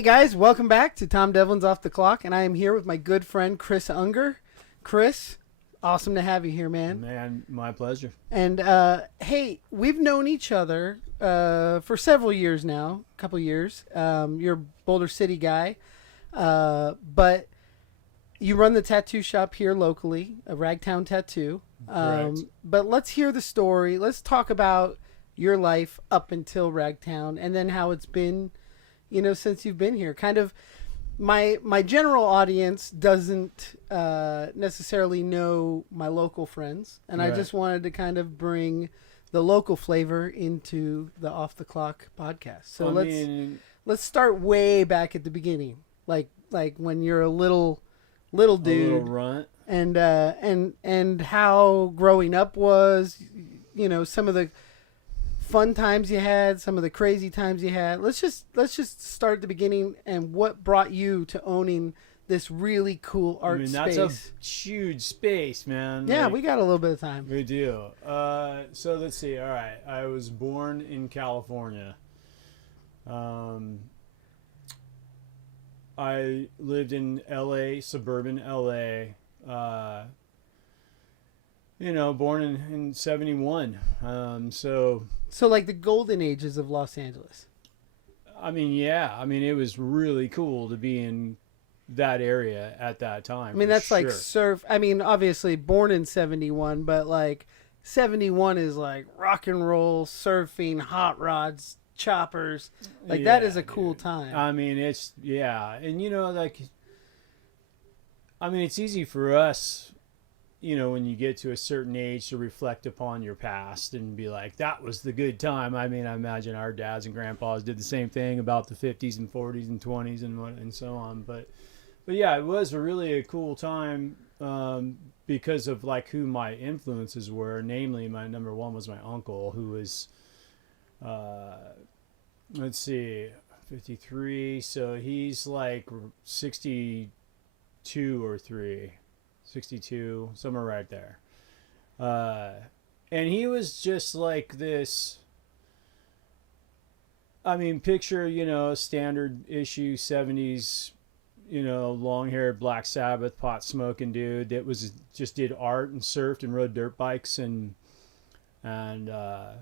Hey guys, welcome back to Tom Devlin's Off the Clock, and I am here with my good friend Chris Unger. Chris, awesome to have you here, man. Man, my pleasure. And hey, we've known each other for several years now, a couple years. You're a Boulder City guy, but you run the tattoo shop here locally, a Ragtown Tattoo. Correct. But let's hear the story. Let's talk about your life up until Ragtown, and then how it's been, since you've been here. Kind of, my general audience doesn't necessarily know my local friends, and I Right. just wanted to kind of bring the local flavor into the Off the Clock podcast. So let's start way back at the beginning, like when you're a little a little dude, runt. and how growing up was, some of the fun times you had, some of the crazy times you had. Let's just start at the beginning, and what brought you to owning this really cool art That's space. a huge space, man. Yeah, we got a little bit of time. we do. So let's see. All right, I was born in California. I lived in LA, suburban LA. Born in 71. So like the golden ages of Los Angeles. It was really cool to be in that area at that time. That's like sure. surf. Obviously born in 71, but like 71 is like rock and roll, surfing, hot rods, choppers. Like that is a cool dude. time. It's it's easy for us, when you get to a certain age to reflect upon your past and be like, that was the good time. I imagine our dads and grandpas did the same thing about the 50s and 40s and 20s and so on. But yeah, it was really a cool time because of like who my influences were. Namely, my number one was my uncle, who was, 53. So he's like 62 or 3. 62, somewhere right there. And he was just like this. Picture, standard issue 70s, long-haired Black Sabbath, pot-smoking dude that was just did art and surfed and rode dirt bikes and I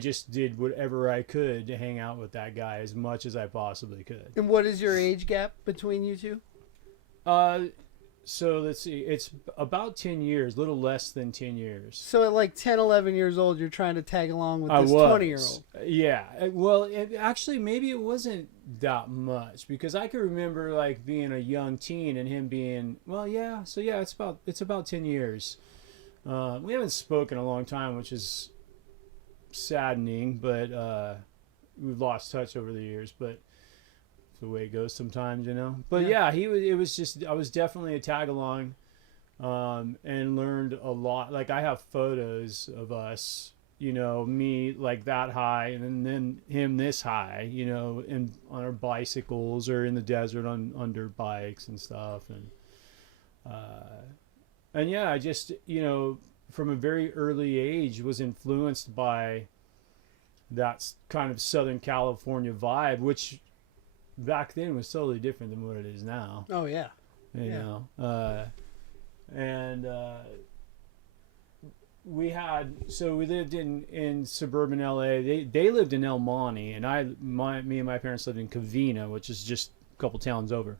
just did whatever I could to hang out with that guy as much as I possibly could. And what is your age gap between you two? So let's see. It's about 10 years, a little less than 10 years. So at like 10, 11 years old, you're trying to tag along with this 20-year-old. Yeah. Well, actually, maybe it wasn't that much because I could remember like being a young teen and him being, well, yeah. So yeah, it's about 10 years. We haven't spoken a long time, which is saddening, but we've lost touch over the years. But the way it goes sometimes, But yeah, it was just, I was definitely a tag along, and learned a lot. Like I have photos of us, me like that high and then him this high, on our bicycles or in the desert on dirt bikes and stuff. And yeah, I just, from a very early age was influenced by that kind of Southern California vibe, which back then was totally different than what it is now. Oh yeah. We lived in suburban LA. They lived in El Monte, and me and my parents lived in Covina, which is just a couple towns over.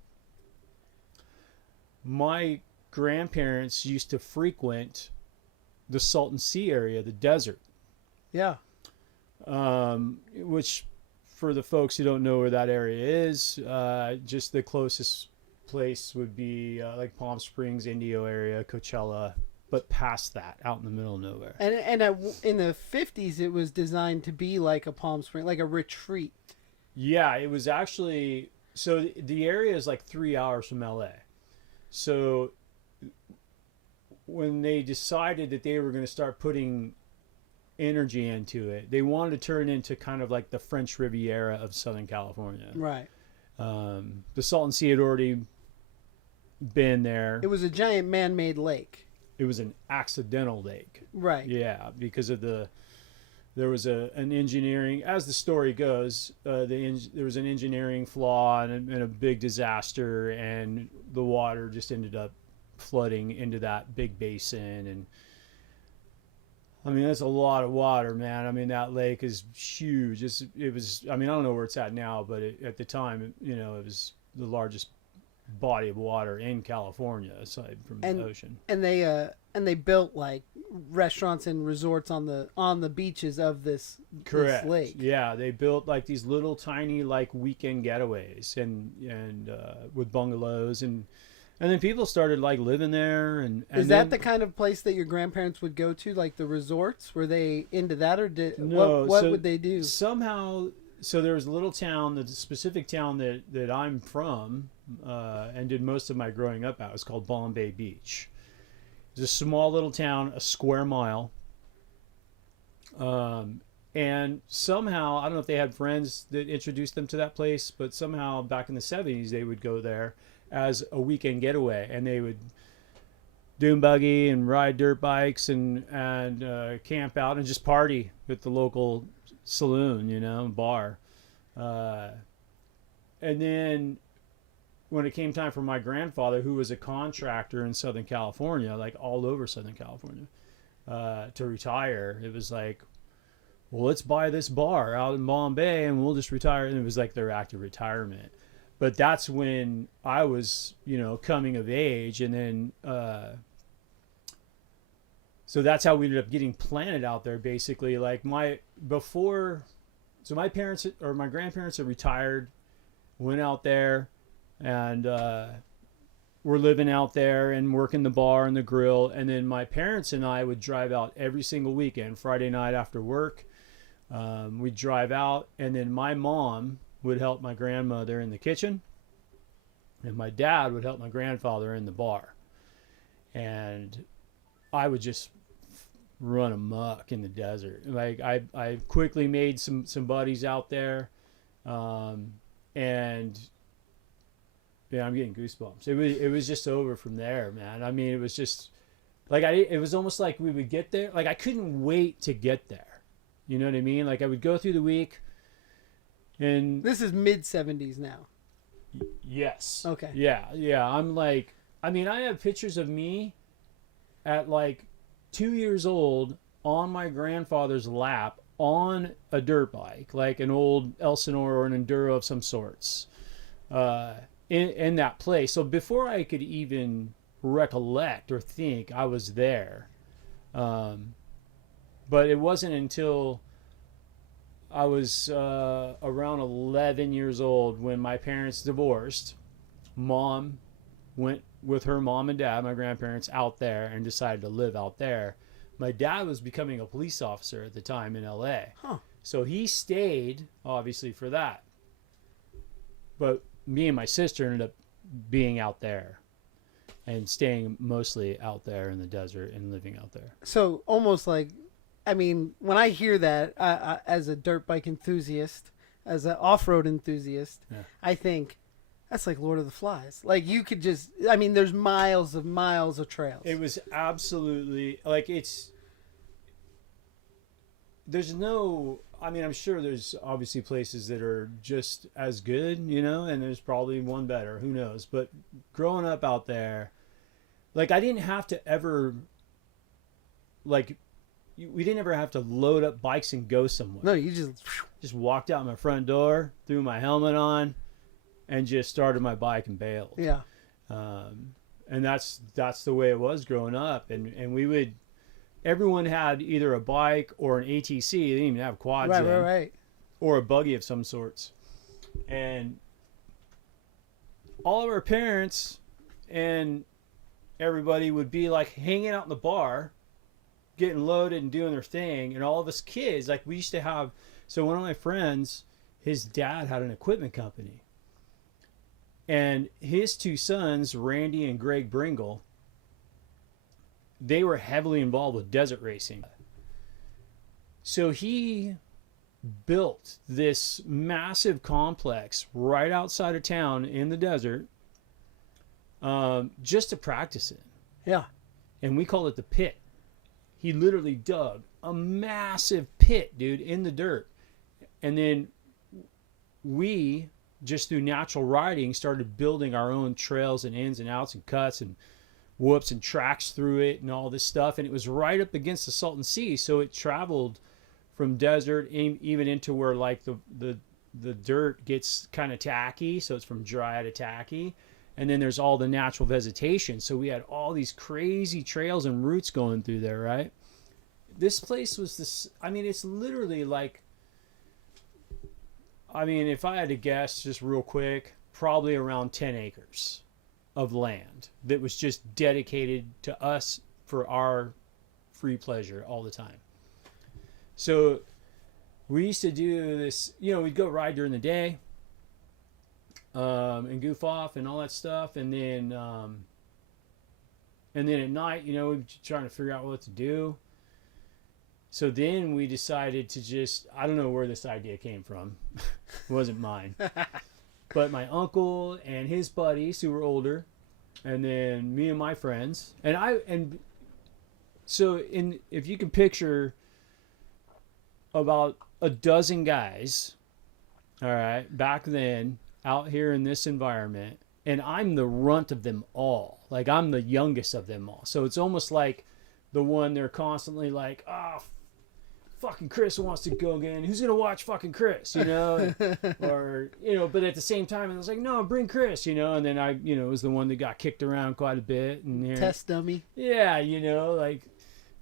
My grandparents used to frequent the Salton Sea area, the desert. Yeah. Which, for the folks who don't know where that area is, just the closest place would be like Palm Springs, Indio area, Coachella, but past that, out in the middle of nowhere. And in the 50s, it was designed to be like a Palm Spring, like a retreat. Yeah, it was actually, so the area is like 3 hours from LA. So when they decided that they were going to start putting energy into it, they wanted to turn it into kind of like the French Riviera of Southern California. Right. The Salton Sea had already been there. It was a giant man-made lake. It was an accidental lake. Right. Yeah, because of the there was an engineering, as the story goes, there was an engineering flaw and a big disaster, and the water just ended up flooding into that big basin. And I mean, that's a lot of water, man. I mean, that lake is huge. It was, I mean, I don't know where it's at now, but at the time, you know, it was the largest body of water in California aside from the ocean. And they built like restaurants and resorts on the beaches of this lake. Yeah, they built like these little tiny like weekend getaways and with bungalows, and then people started like living there. And is that the kind of place that your grandparents would go to, like the resorts? Were they into that, or what would they do? Somehow, so there was a little town, the specific town that I'm from, and did most of my growing up at, was called Bombay Beach. It's a small little town, a square mile. And somehow, I don't know if they had friends that introduced them to that place, but somehow back in the 70s, they would go there as a weekend getaway, and they would dune buggy and ride dirt bikes and camp out and just party at the local saloon, you know, bar. And then when it came time for my grandfather, who was a contractor in Southern California, like all over Southern California, to retire, it was like, well, let's buy this bar out in Bombay and we'll just retire. And it was like their act of retirement. But that's when I was, you know, coming of age. And then, so that's how we ended up getting planted out there, basically. Like my parents or my grandparents had retired, went out there, and we're living out there and working the bar and the grill. And then my parents and I would drive out every single weekend, Friday night after work. We'd drive out, and then my mom would help my grandmother in the kitchen, and my dad would help my grandfather in the bar. And I would just run amok in the desert. Like I quickly made some buddies out there, and yeah, I'm getting goosebumps. It was just over from there, man. I mean, it was just like it was almost like we would get there. Like I couldn't wait to get there. You know what I mean? Like I would go through the week, and this is mid-70s now. Yes. Okay. Yeah. I'm like, I mean, I have pictures of me at like 2 years old on my grandfather's lap on a dirt bike, like an old Elsinore or an Enduro of some sorts, in that place. So before I could even recollect or think, I was there. But it wasn't until I was around 11 years old when my parents divorced. Mom went with her mom and dad, my grandparents, out there and decided to live out there. My dad was becoming a police officer at the time in LA. Huh. So he stayed, obviously, for that. But me and my sister ended up being out there and staying mostly out there in the desert and living out there. So almost like, I mean, when I hear that, as a dirt bike enthusiast, as an off-road enthusiast, yeah, I think that's like Lord of the Flies. Like you could just, I mean, there's miles of trails. It was absolutely like there's no, I mean, I'm sure there's obviously places that are just as good, you know, and there's probably one better, who knows. But growing up out there, like I didn't have to ever, like, we didn't ever have to load up bikes and go somewhere. No, you just walked out my front door, threw my helmet on, and just started my bike and bailed. Yeah. And that's the way it was growing up. And we would, everyone had either a bike or an ATC. They didn't even have quads then. Right. Or a buggy of some sorts. And all of our parents and everybody would be like hanging out in the bar, getting loaded and doing their thing. And all of us kids, like we used to have, so one of my friends, his dad had an equipment company. And his two sons, Randy and Greg Bringle, they were heavily involved with desert racing. So he built this massive complex right outside of town in the desert, just to practice it. Yeah. And we call it the pit. he literally dug a massive pit, dude, in the dirt. And then we, just through natural riding, started building our own trails and ins and outs and cuts and whoops and tracks through it and all this stuff. And it was right up against the Salton Sea, so it traveled from desert even into where like the dirt gets kind of tacky, so it's from dry to tacky. And then there's all the natural vegetation, so we had all these crazy trails and routes going through there, right? This place was this, I mean, it's literally like, I mean, if I had to guess just real quick, probably around 10 acres of land that was just dedicated to us for our free pleasure all the time. So we used to do this, we'd go ride during the day and goof off and all that stuff. And then at night, we'd be trying to figure out what to do. So then we decided to just, I don't know where this idea came from. It wasn't mine. But my uncle and his buddies who were older, and then me and my friends. And so if you can picture about a dozen guys, all right, back then, out here in this environment, and I'm the runt of them all. Like, I'm the youngest of them all. So it's almost like the one they're constantly like, fucking Chris wants to go again. Who's gonna watch fucking Chris? Or but at the same time, I was like, no, bring Chris. And then I, was the one that got kicked around quite a bit and test dummy. Yeah, like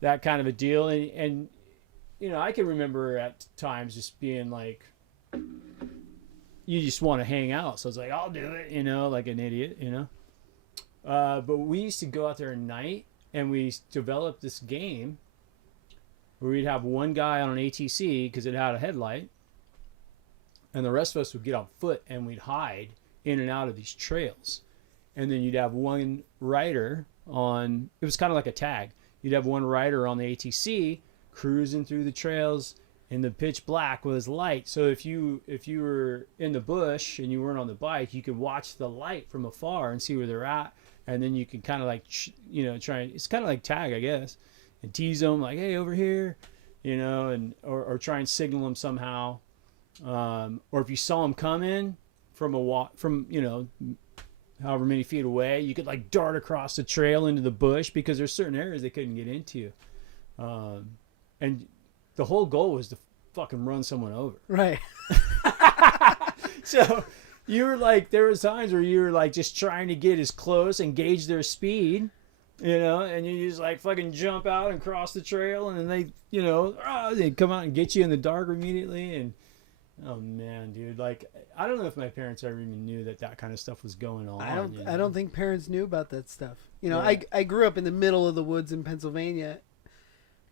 that kind of a deal. And I can remember at times just being like, you just want to hang out. So I was like, I'll do it. Like an idiot. But we used to go out there at night, and we developed this game where we'd have one guy on an ATC because it had a headlight, and the rest of us would get on foot and we'd hide in and out of these trails. And then you'd have one rider on, it was kind of like a tag. You'd have one rider on the ATC cruising through the trails in the pitch black with his light. So if you were in the bush and you weren't on the bike, you could watch the light from afar and see where they're at. And then you can kind of like, try and, it's kind of like tag, I guess, and tease them like, hey, over here, and or try and signal them somehow. Or if you saw them coming from however many feet away, you could like dart across the trail into the bush, because there's certain areas they couldn't get into. And the whole goal was to fucking run someone over. Right. So you were like, there was times where you were like just trying to get as close and gauge their speed, and you just like fucking jump out and cross the trail, and then they, they'd come out and get you in the dark immediately. And oh man, dude, like, I don't know if my parents ever even knew that kind of stuff was going on. I don't think parents knew about that stuff. Yeah. I grew up in the middle of the woods in Pennsylvania,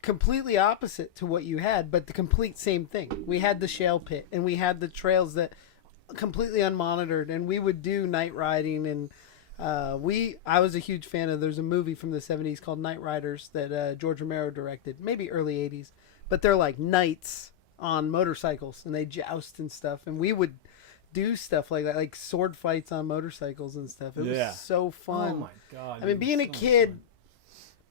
completely opposite to what you had, but the complete same thing. We had the shale pit, and we had the trails that completely unmonitored, and we would do night riding. And I was a huge fan of, there's a movie from the 70s called Night Riders that George Romero directed, maybe early 80s, but they're like knights on motorcycles, and they joust and stuff, and we would do stuff like that, like sword fights on motorcycles and stuff. It was so fun. Oh my god! I mean, being a kid,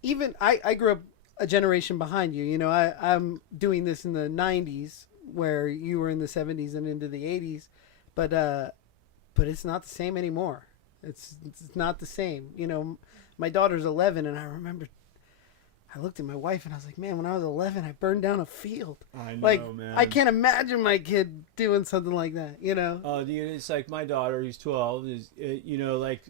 even I grew up a generation behind you. I'm doing this in the 90s, where you were in the 70s and into the 80s, but it's not the same anymore. It's not the same. My daughter's 11, and I remember I looked at my wife and I was like, man, when I was 11, I burned down a field. I know, like, man. I can't imagine my kid doing something like that, Oh, dude, it's like my daughter, who's 12, like,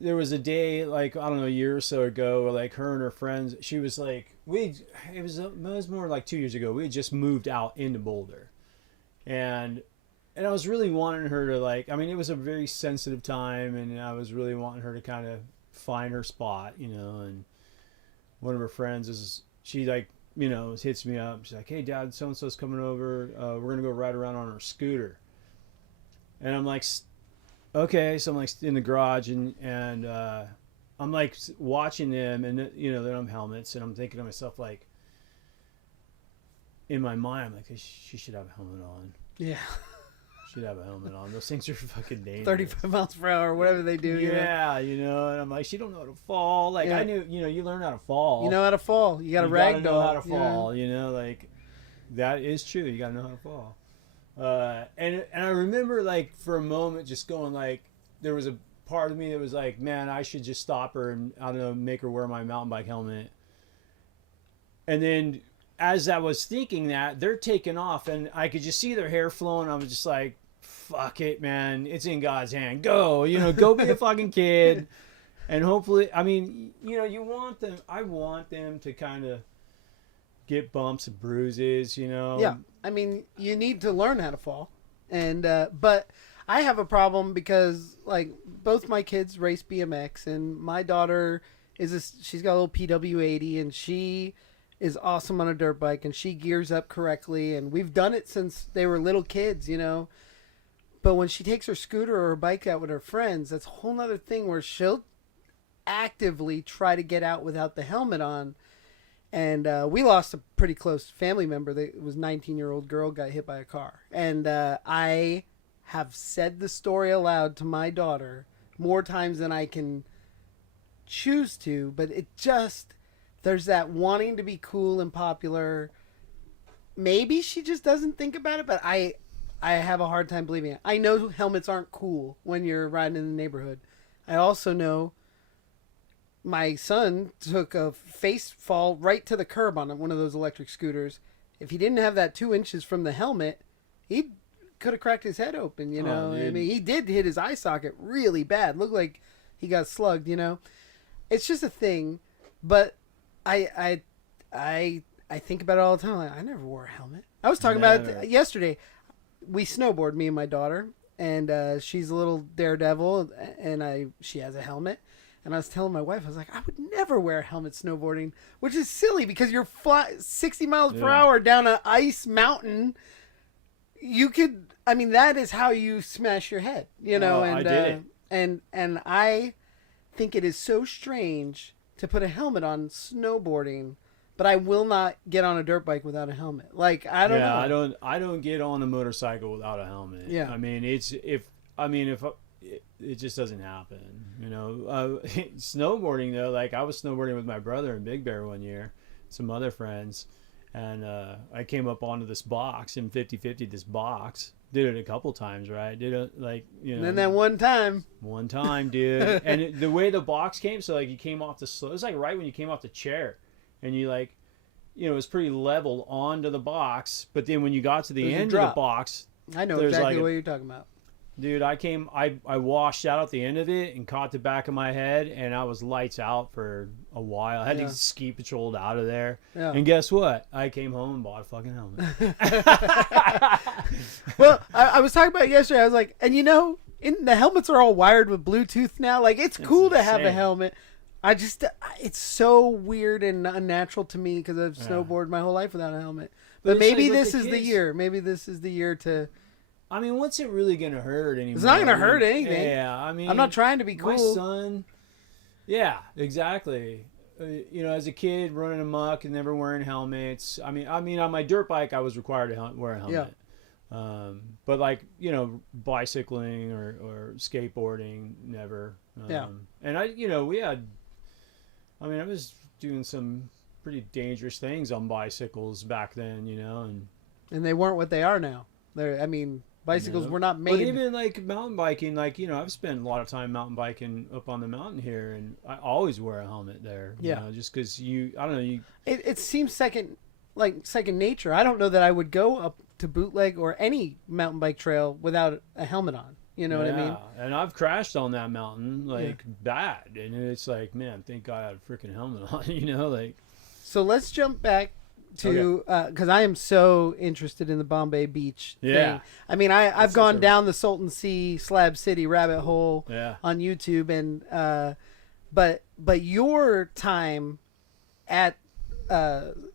there was a day, like, I don't know, a year or so ago, where, like, her and her friends, she was like, it was more like 2 years ago, we had just moved out into Boulder. And I was really wanting her to, like, I mean, it was a very sensitive time, and I was really wanting her to kind of find her spot, and one of her friends she like, hits me up. She's like, hey dad, so-and-so's coming over. We're going to go ride around on our scooter. And I'm like, okay. So I'm like in the garage, and I'm like watching them, and they don't have helmets, and I'm thinking to myself, like, in my mind, I'm like, she should have a helmet on. Yeah. should have a helmet on. Those things are fucking dangerous. 35 miles per hour, whatever they do. Yeah, and I'm like, she don't know how to fall. Like, I knew, you learn how to fall. You know how to fall. You got to ragdoll. know how to fall, like, that is true. You got to know how to fall. And I remember, like, for a moment just going, like, there was a part of me that was like, man, I should just stop her and, I don't know, make her wear my mountain bike helmet. And then as I was thinking that, they're taking off, and I could just see their hair flowing. I was just like, fuck it, man. It's in God's hand. Go, go be a fucking kid. And hopefully, I mean, you want them, I want them to kind of get bumps and bruises, Yeah. I mean, you need to learn how to fall. And, but I have a problem because, like, both my kids race BMX, and my daughter she's got a little PW80, and she is awesome on a dirt bike, and she gears up correctly, and we've done it since they were little kids, But when she takes her scooter or her bike out with her friends, that's a whole nother thing where she'll actively try to get out without the helmet on. And we lost a pretty close family member. That was a 19-year-old girl got hit by a car. And I have said the story aloud to my daughter more times than I can choose to, but it just, there's that wanting to be cool and popular. Maybe she just doesn't think about it, but I have a hard time believing it. I know helmets aren't cool when you're riding in the neighborhood. I also know my son took a face fall right to the curb on one of those electric scooters. If he didn't have that 2 inches from the helmet, he could have cracked his head open, Oh, I mean, he did hit his eye socket really bad. Looked like he got slugged, It's just a thing, but I think about it all the time. Like, I never wore a helmet. I was talking about it yesterday. We snowboard, me and my daughter, and she's a little daredevil, and she has a helmet. And I was telling my wife, I was like, I would never wear a helmet snowboarding, which is silly because you're 60 miles per hour down an ice mountain. You could, I mean, that is how you smash your head, and I did it. And I think it is so strange to put a helmet on snowboarding, but I will not get on a dirt bike without a helmet. Like, I don't know. I don't get on a motorcycle without a helmet. Yeah. I mean, it just doesn't happen, snowboarding though, like I was snowboarding with my brother in Big Bear one year, some other friends, and I came up onto this box in 50-50, this box, did it a couple times, right? Did it like, And then that one time, dude. And the way the box came, so like you came off the slope, it was like right when you came off the chair, and you like, it was pretty level onto the box, but then when you got to the end of the box, I know exactly what you're talking about. Dude, I washed out at the end of it and caught the back of my head, and I was lights out for a while. I had to ski patrolled out of there. Yeah. And guess what? I came home and bought a fucking helmet. Well, I was talking about it yesterday. I was like, and the helmets are all wired with Bluetooth now. Like, it's cool to have a helmet. It's so weird and unnatural to me because I've snowboarded my whole life without a helmet. But maybe this is the year. Maybe this is the year to... I mean, what's it really going to hurt anymore? It's not going to hurt anything. Yeah, I mean... I'm not trying to be cool. My son... Yeah, exactly. As a kid, running amok and never wearing helmets. I mean, on my dirt bike, I was required to wear a helmet. Yeah. But like, bicycling or skateboarding, never. Yeah. And I was doing some pretty dangerous things on bicycles back then, and they weren't what they are now. Bicycles were not made. But even like mountain biking, like, I've spent a lot of time mountain biking up on the mountain here, and I always wear a helmet there. Just because I don't know, it seems second nature. I don't know that I would go up to bootleg or any mountain bike trail without a helmet on. You know what I mean? And I've crashed on that mountain bad, and it's like, man, thank God I had a freaking helmet on. Like. So let's jump back to because I am so interested in the Bombay Beach thing. I mean, I've gone down the Salton Sea, Slab City rabbit hole on YouTube, and but your time at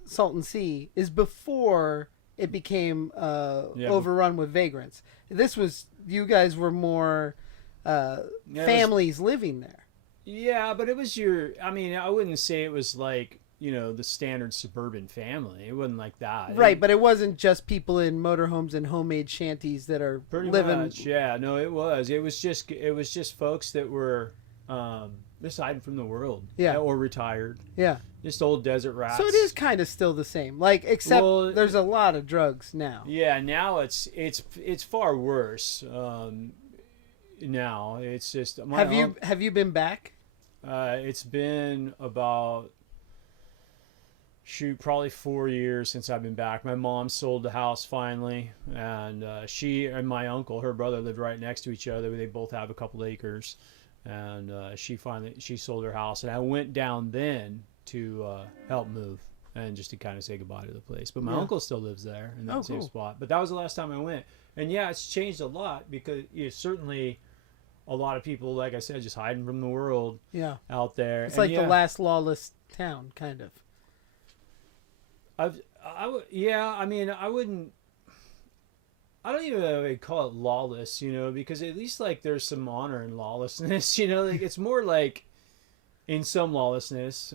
Salton Sea is before it became overrun with vagrants. This was, you guys were more families living there. Yeah, but it was I wouldn't say it was like the standard suburban family. It wasn't like that. Right, but it wasn't just people in motorhomes and homemade shanties that are Pretty living. much, yeah. No, it was. It was just folks that were just hiding from the world. Yeah. Or retired. Yeah. Just old desert rats. So it is kind of still the same, like except there's a lot of drugs now. Yeah, now it's far worse. Now it's just Have you been back? It's been about probably 4 years since I've been back. My mom sold the house finally, and she and my uncle, her brother, lived right next to each other. They both have a couple acres, and she sold her house, and I went down then to help move and just to kind of say goodbye to the place. But my uncle still lives there in that same spot. But that was the last time I went, and yeah, it's changed a lot because certainly a lot of people, like I said, just hiding from the world. Yeah, out there. It's like the last lawless town, kind of. I mean, I wouldn't. I don't even know if I'd call it lawless, because at least like there's some honor in lawlessness, like it's more like in some lawlessness,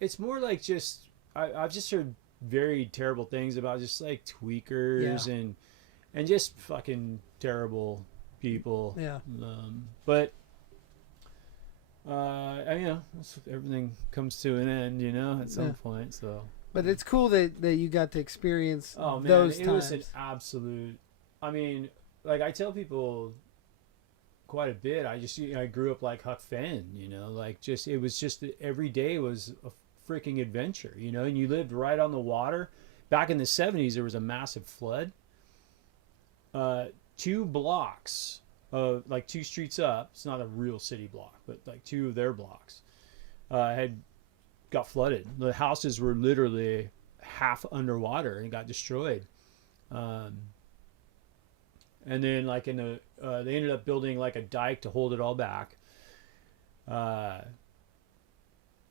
it's more like just I've just heard very terrible things about just like tweakers and just fucking terrible people. Yeah. But everything comes to an end, at some point. So. But it's cool that you got to experience those times. It was an absolute. I mean, like I tell people quite a bit. I grew up like Huck Finn, like it was just every day was a freaking adventure, and you lived right on the water. Back in the 70s, there was a massive flood. 2 blocks of like 2 streets up. It's not a real city block, but like 2 of their blocks had got flooded. The houses were literally half underwater and got destroyed. And then like they ended up building like a dike to hold it all back.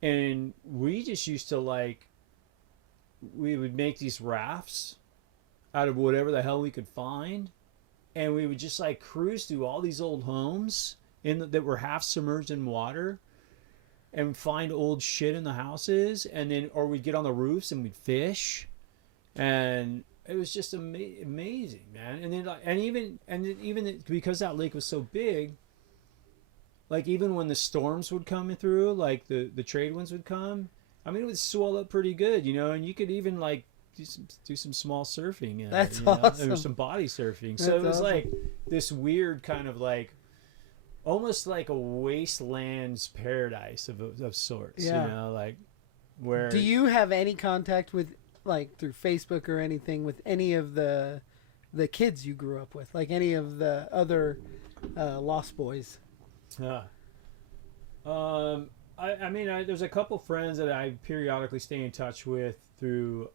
And we just used to we would make these rafts out of whatever the hell we could find. And we would just like cruise through all these old homes that were half submerged in water and find old shit in the houses, or we'd get on the roofs and we'd fish, and it was just amazing, man. And then even because that lake was so big, like even when the storms would come through, like the trade winds would come, I mean it would swell up pretty good, and you could even like do some small surfing. That's awesome. There was some body surfing, so it was awesome. Like this weird kind of like. Almost like a wasteland's paradise of sorts, like where. Do you have any contact with, like through Facebook or anything, with any of the kids you grew up with, like any of the other Lost Boys? Yeah. I mean, there's a couple friends that I periodically stay in touch with through.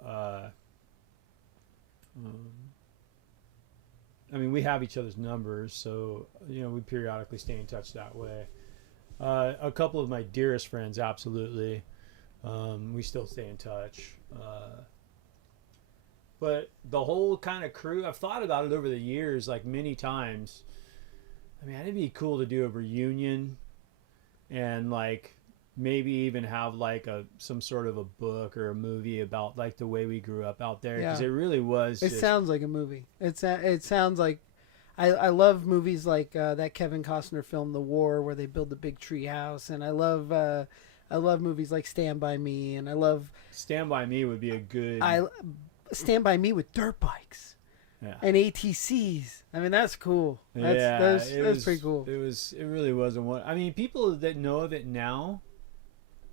I mean, we have each other's numbers, so, we periodically stay in touch that way. A couple of my dearest friends, absolutely. We still stay in touch. But the whole kind of crew, I've thought about it over the years, like many times. I mean, it'd be cool to do a reunion and like maybe even have like some sort of a book or a movie about like the way we grew up out there, because it really was. It sounds like a movie. It sounds like I love movies like that Kevin Costner film The War, where they build the big tree house, and I love movies like Stand By Me, and I love Stand By Me would be a good. Stand By Me with dirt bikes. Yeah. And ATCs. I mean, that's cool. That's pretty cool. It really wasn't what I mean. People that know of it now,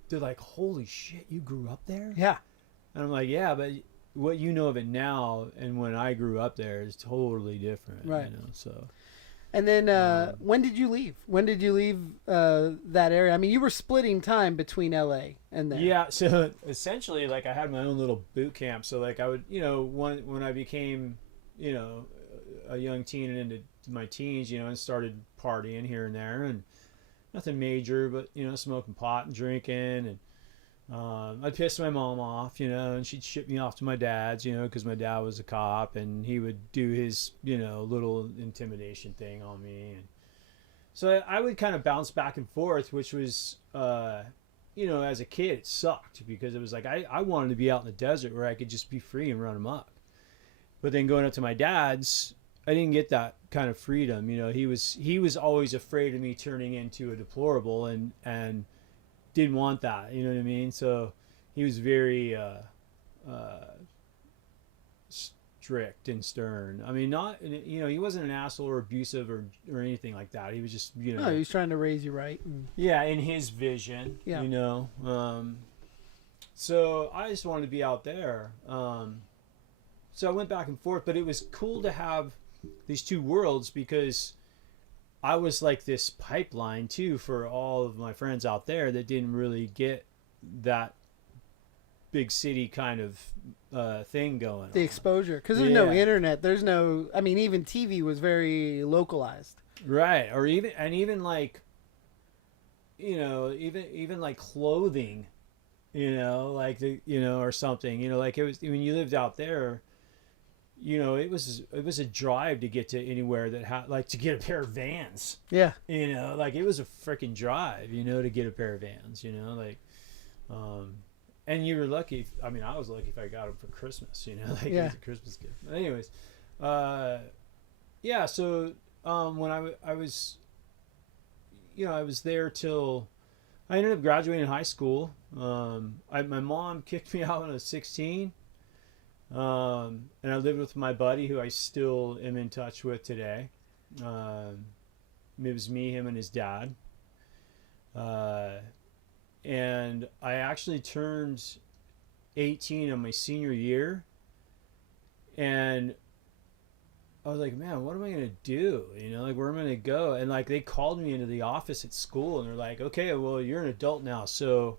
they're like, "Holy shit, you grew up there?" Yeah. And I'm like, "Yeah, but what you know of it now and when I grew up there is totally different." Right. So. And then when did you leave? When did you leave that area? I mean, you were splitting time between LA and there. Yeah. So essentially, like, I had my own little boot camp. So like I would, when I became, a young teen and into my teens, and started partying here and there, and nothing major, but smoking pot and drinking, and I'd piss my mom off, and she'd ship me off to my dad's, because my dad was a cop, and he would do his little intimidation thing on me, and so I would kind of bounce back and forth, which was as a kid, it sucked because it was like I wanted to be out in the desert where I could just be free and run amok. But then going up to my dad's, I didn't get that kind of freedom. He was always afraid of me turning into a deplorable and didn't want that. You know what I mean? So he was very strict and stern. I mean, not he wasn't an asshole or abusive or anything like that. He was just No, he was trying to raise you right. yeah, in his vision. Yeah. So I just wanted to be out there. So I went back and forth, but it was cool to have these two worlds because I was like this pipeline too for all of my friends out there that didn't really get that big city kind of thing going the on. Exposure, because there's no internet, there's no, I mean, even TV was very localized, right? Or even like even like clothing, like or something, like it was when you lived out there, it was a drive to get to anywhere that had like to get a pair of Vans. Yeah. Like it was a freaking drive, to get a pair of Vans, like and you were lucky. I mean, I was lucky if I got them for Christmas, like it was a Christmas gift. But anyways, yeah. So when I was, I was there till I ended up graduating high school. My mom kicked me out when I was 16, and I lived with my buddy who I still am in touch with today. It was me, him, and his dad. And I actually turned 18 on my senior year, and I was like, man, what am I going to do? Like, where am I going to go? And like, they called me into the office at school and they're like, okay, well, you're an adult now. So,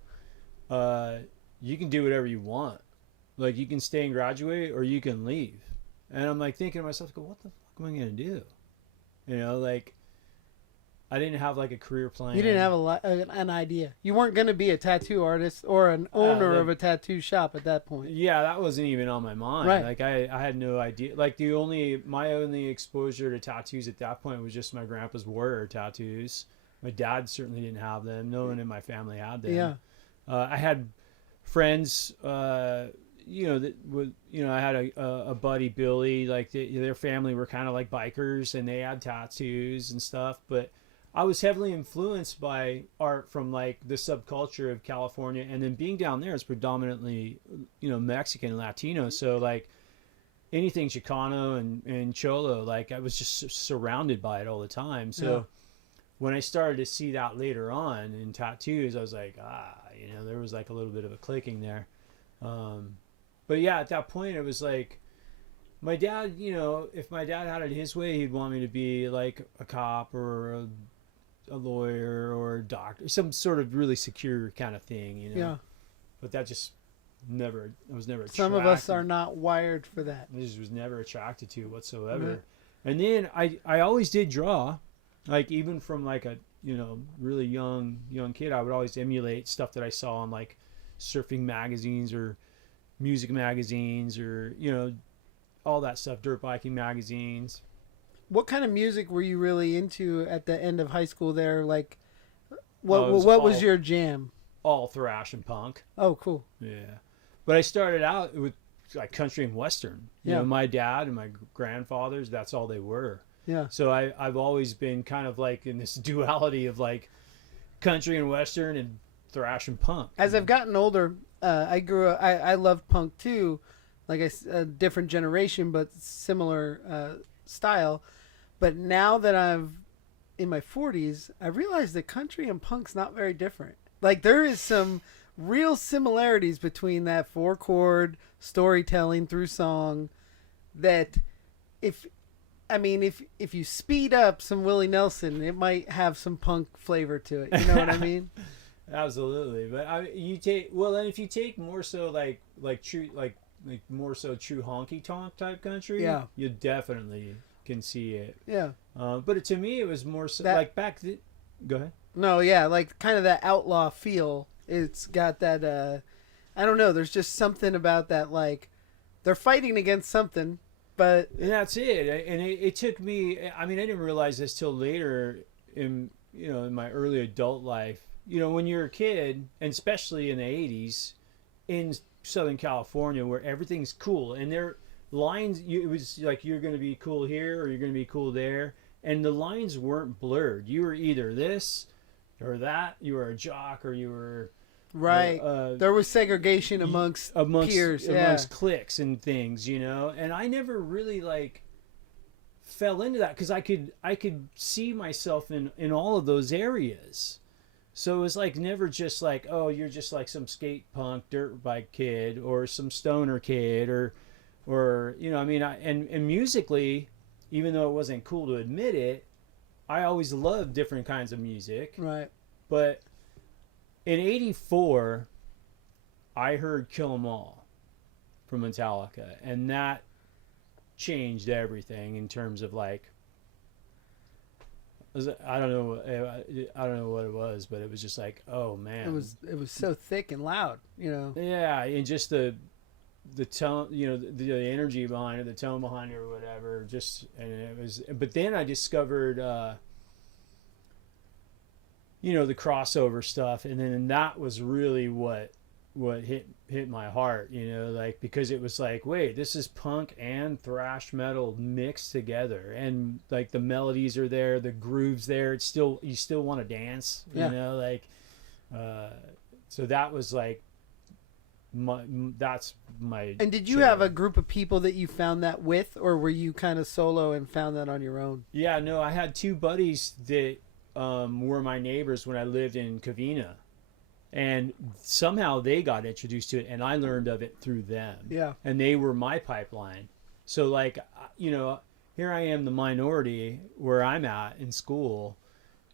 you can do whatever you want. Like, you can stay and graduate or you can leave. And I'm like thinking to myself, what the fuck am I going to do? Like, I didn't have like a career plan. You didn't have an idea. You weren't going to be a tattoo artist or an owner of a tattoo shop at that point. Yeah, that wasn't even on my mind. Right. Like I had no idea. Like my only exposure to tattoos at that point was just my grandpa's warrior tattoos. My dad certainly didn't have them. No one in my family had them. Yeah. I had friends, that would, I had a buddy, Billy, like their family were kind of like bikers and they had tattoos and stuff, but I was heavily influenced by art from like the subculture of California, and then being down there is predominantly, Mexican and Latino. So like anything Chicano and Cholo, like I was just surrounded by it all the time. So when I started to see that later on in tattoos, I was like, there was like a little bit of a clicking there. But yeah, at that point it was like, my dad, if my dad had it his way, he'd want me to be like a cop or a lawyer or a doctor, some sort of really secure kind of thing, Yeah. But that just I was never attracted. Some of us are not wired for that. I just was never attracted to whatsoever. Yeah. And then I always did draw, like even from like a, really young kid, I would always emulate stuff that I saw on like surfing magazines or music magazines or, all that stuff, dirt biking magazines. What kind of music were you really into at the end of high school there? Like, what was your jam? All thrash and punk. Oh, cool. Yeah. But I started out with like country and western. You know, my dad and my grandfathers, that's all they were. Yeah. So I've always been kind of like in this duality of like country and western and thrash and punk. As I've gotten older, I grew up, I loved punk too. Like a different generation, but similar style. But now that I'm in my 40s, I realize that country and punk's not very different. Like there is some real similarities between that 4-chord storytelling through song that if you speed up some Willie Nelson, it might have some punk flavor to it. You know what I mean? Absolutely. But and if you take more so like true like more so true honky tonk type country, you definitely can see it. Yeah. But to me, it was more so like back then. Go ahead. No, yeah, like kind of that outlaw feel. It's got that. I don't know. There's just something about that. Like they're fighting against something, but and that's it. And it took me. I mean, I didn't realize this till later in in my early adult life. when you're a kid, and especially in the 80s in Southern California where everything's cool and there lines, it was like you're going to be cool here or you're going to be cool there, and the lines weren't blurred. You were either this or that. You were a jock or you were Right. There was segregation amongst peers, amongst cliques and things, and I never really like fell into that because I could see myself in all of those areas. So it was like never just like, oh, you're just like some skate punk dirt bike kid or some stoner kid or I mean, and musically, even though it wasn't cool to admit it, I always loved different kinds of music. Right. But in '84, I heard Kill 'Em All from Metallica, and that changed everything in terms of like, I don't know what it was, but it was just like, oh man, it was so thick and loud, Yeah, and just the tone, the energy behind it, the tone behind it, or whatever. Just and it was. But then I discovered, the crossover stuff, and then that was really what hit my heart, like, because it was like, wait, this is punk and thrash metal mixed together, and like the melodies are there, the grooves there. It's still, you still want to dance, like, so that was like that's my. And did you have a group of people that you found that with, or were you kind of solo and found that on your own? Yeah, no, I had two buddies that were my neighbors when I lived in Covina. And somehow they got introduced to it, and I learned of it through them. Yeah. And they were my pipeline. So, like, here I am, the minority where I'm at in school,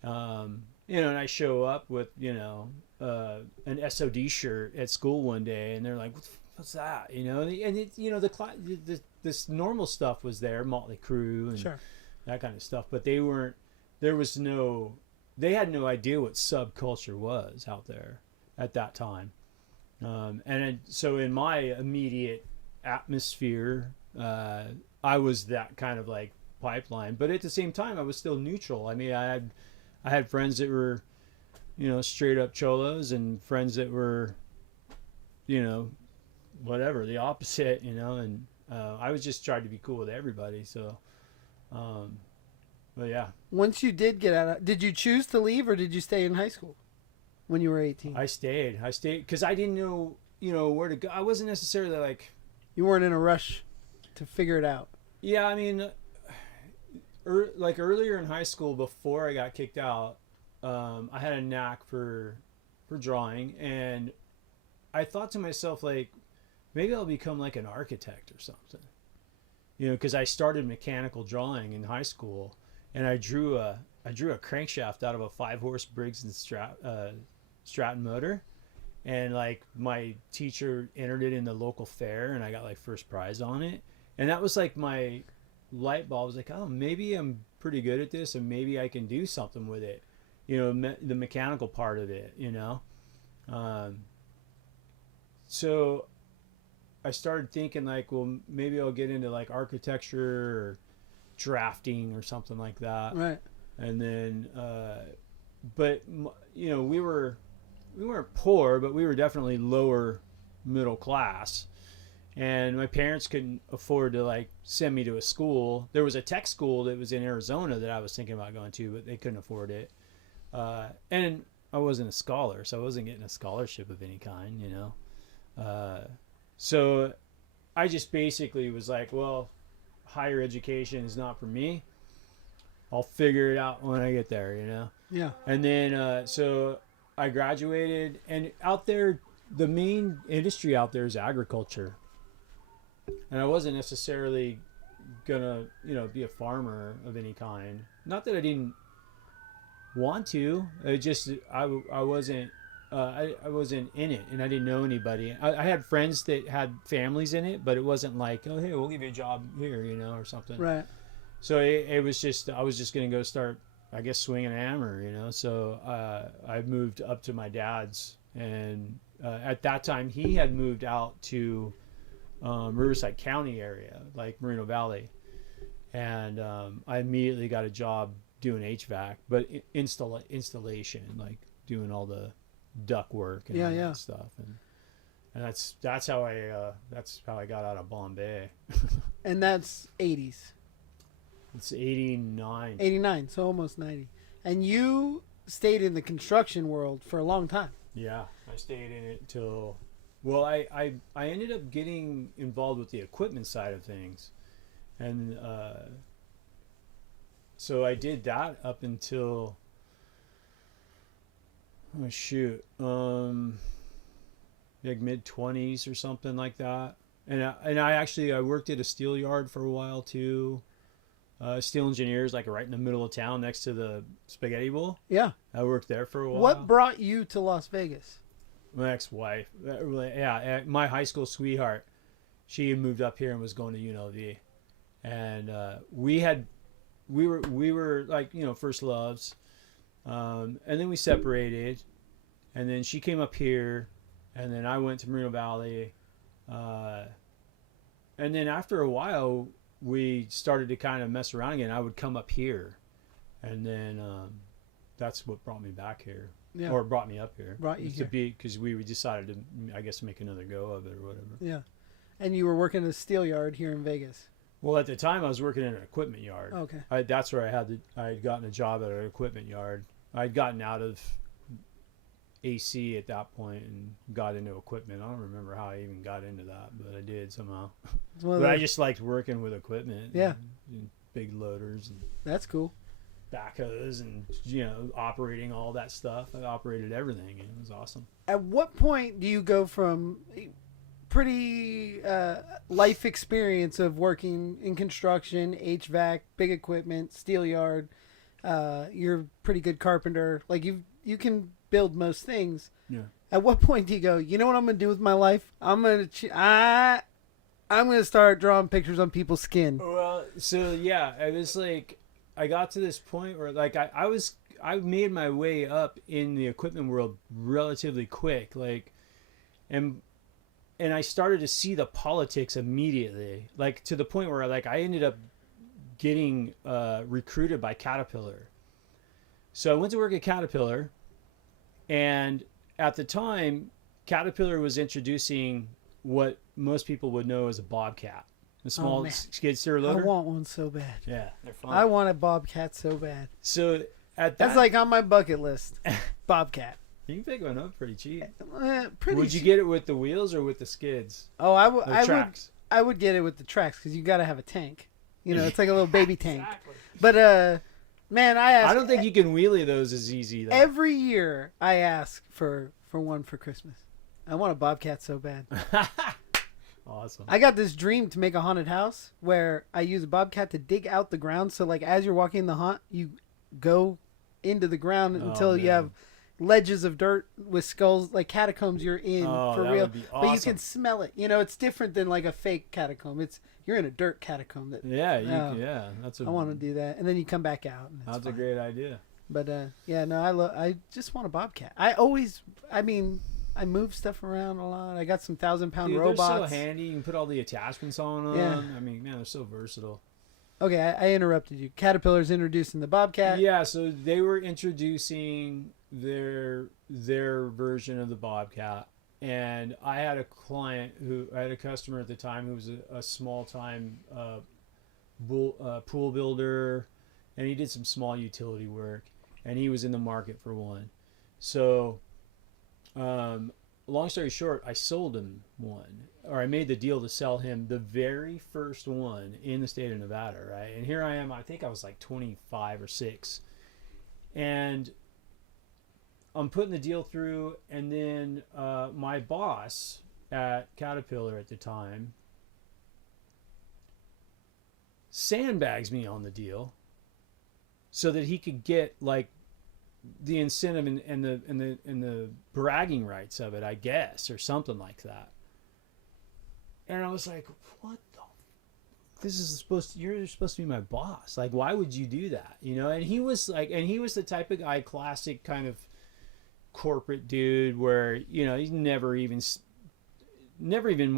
and I show up with, an SOD shirt at school one day, and they're like, what's that? And it, this normal stuff was there, Motley Crue and sure. that kind of stuff, but they had no idea what subculture was out there at that time. So in my immediate atmosphere, I was that kind of like pipeline, but at the same time, I was still neutral. I mean, I had friends that were, straight up cholos, and friends that were, whatever, the opposite, and I was just trying to be cool with everybody. So, but yeah. Once you did get out, did you choose to leave, or did you stay in high school when you were 18? I stayed because I didn't know, where to go. I wasn't necessarily like. You weren't in a rush to figure it out. Yeah, I mean, like earlier in high school, before I got kicked out, I had a knack for drawing, and I thought to myself, like, maybe I'll become like an architect or something, because I started mechanical drawing in high school, and I drew a crankshaft out of a 5-horse Briggs and Stratton motor, and like my teacher entered it in the local fair, and I got like first prize on it, and that was like my light bulb. Was like, oh, maybe I'm pretty good at this, and maybe I can do something with it, the mechanical part of it, so I started thinking like, well, maybe I'll get into like architecture or drafting or something like that. Right. And then, but we weren't poor, but we were definitely lower middle class, and my parents couldn't afford to like send me to a school. There was a tech school that was in Arizona that I was thinking about going to, but they couldn't afford it. And I wasn't a scholar, so I wasn't getting a scholarship of any kind, so I just basically was like, well, higher education is not for me. I'll figure it out when I get there, Yeah. And then, so I graduated, and out there, the main industry out there is agriculture. And I wasn't necessarily gonna, be a farmer of any kind. Not that I didn't want to. It just, I wasn't in it, and I didn't know anybody. I had friends that had families in it, but it wasn't like, oh, hey, we'll give you a job here, or something. Right. So it was just, I was just going to go start, I guess, swinging a hammer, So I moved up to my dad's, and at that time he had moved out to Riverside County area, like Moreno Valley. And I immediately got a job doing HVAC, but installation, like doing all the duct work and all that stuff. And that's how I got out of Bombay. And that's 80s. It's 89. 89, so almost 90. And you stayed in the construction world for a long time. Yeah, I stayed in it till, well, I ended up getting involved with the equipment side of things. And so I did that up until, oh shoot, like mid-20s or something like that. And I worked at a steel yard for a while too. Steel engineers, like right in the middle of town next to the Spaghetti Bowl. Yeah. I worked there for a while. What brought you to Las Vegas? My ex-wife. Yeah, my high school sweetheart. She had moved up here and was going to UNLV. And we were like, first loves. And then we separated. And then she came up here. And then I went to Moreno Valley. And then after a while, we started to kind of mess around again. I would come up here, and then that's what brought me back here, or brought me up here. Brought you here because we decided to, I guess, make another go of it or whatever. Yeah, and you were working at a steel yard here in Vegas. Well, at the time, I was working in an equipment yard. Okay, that's where I had gotten a job at an equipment yard. I'd gotten out of AC at that point and got into equipment. I don't remember how I even got into that, but I did somehow. But I just liked working with equipment. Yeah. And big loaders and that's cool. Backhoes and operating all that stuff. I operated everything and it was awesome. At what point do you go from pretty life experience of working in construction, HVAC, big equipment, steel yard, you're a pretty good carpenter, like you can build most things. Yeah. At what point do you go, you know what I'm going to do with my life? I'm going to start drawing pictures on people's skin. Well, so yeah, I was like, I got to this point where like I made my way up in the equipment world relatively quick, like, and I started to see the politics immediately, like to the point where like I ended up getting recruited by Caterpillar. So I went to work at Caterpillar. And at the time, Caterpillar was introducing what most people would know as a Bobcat, a small skid steer loader. I want one so bad. Yeah, they're fun. I want a Bobcat so bad. So that's like on my bucket list. Bobcat. You can pick one up pretty cheap. Would you get it with the wheels or with the skids? Oh, I would get it with the tracks because you got to have a tank. It's like a little baby tank. Exactly. But man, I don't think you can wheelie those as easy though. Every year I ask for one for Christmas. I want a Bobcat so bad. Awesome. I got this dream to make a haunted house where I use a Bobcat to dig out the ground. So like as you're walking the haunt, you go into the ground until you have ledges of dirt with skulls, like catacombs you're in for real. Would be awesome. But you can smell it. It's different than like a fake catacomb. You're in a dirt catacomb. That's. I want to do that, and then you come back out. And that's a great idea. But I just want a Bobcat. I move stuff around a lot. I got some 1,000-pound robots. They're so handy. You can put all the attachments on them. Yeah. I mean, man, they're so versatile. Okay, I interrupted you. Caterpillar's introducing the Bobcat. Yeah, so they were introducing their version of the Bobcat. And I had a customer at the time who was a small time pool builder, and he did some small utility work, and he was in the market for one. So, long story short, I sold him one, or I made the deal to sell him the very first one in the state of Nevada, right? And here I am. I think I was like 25 or 6, and I'm putting the deal through, and then my boss at Caterpillar at the time sandbags me on the deal so that he could get like the incentive and the bragging rights of it, I guess, or something like that. And I was like, what the? You're supposed to be my boss. Like, why would you do that? And he was the type of guy, classic kind of corporate dude where he's never even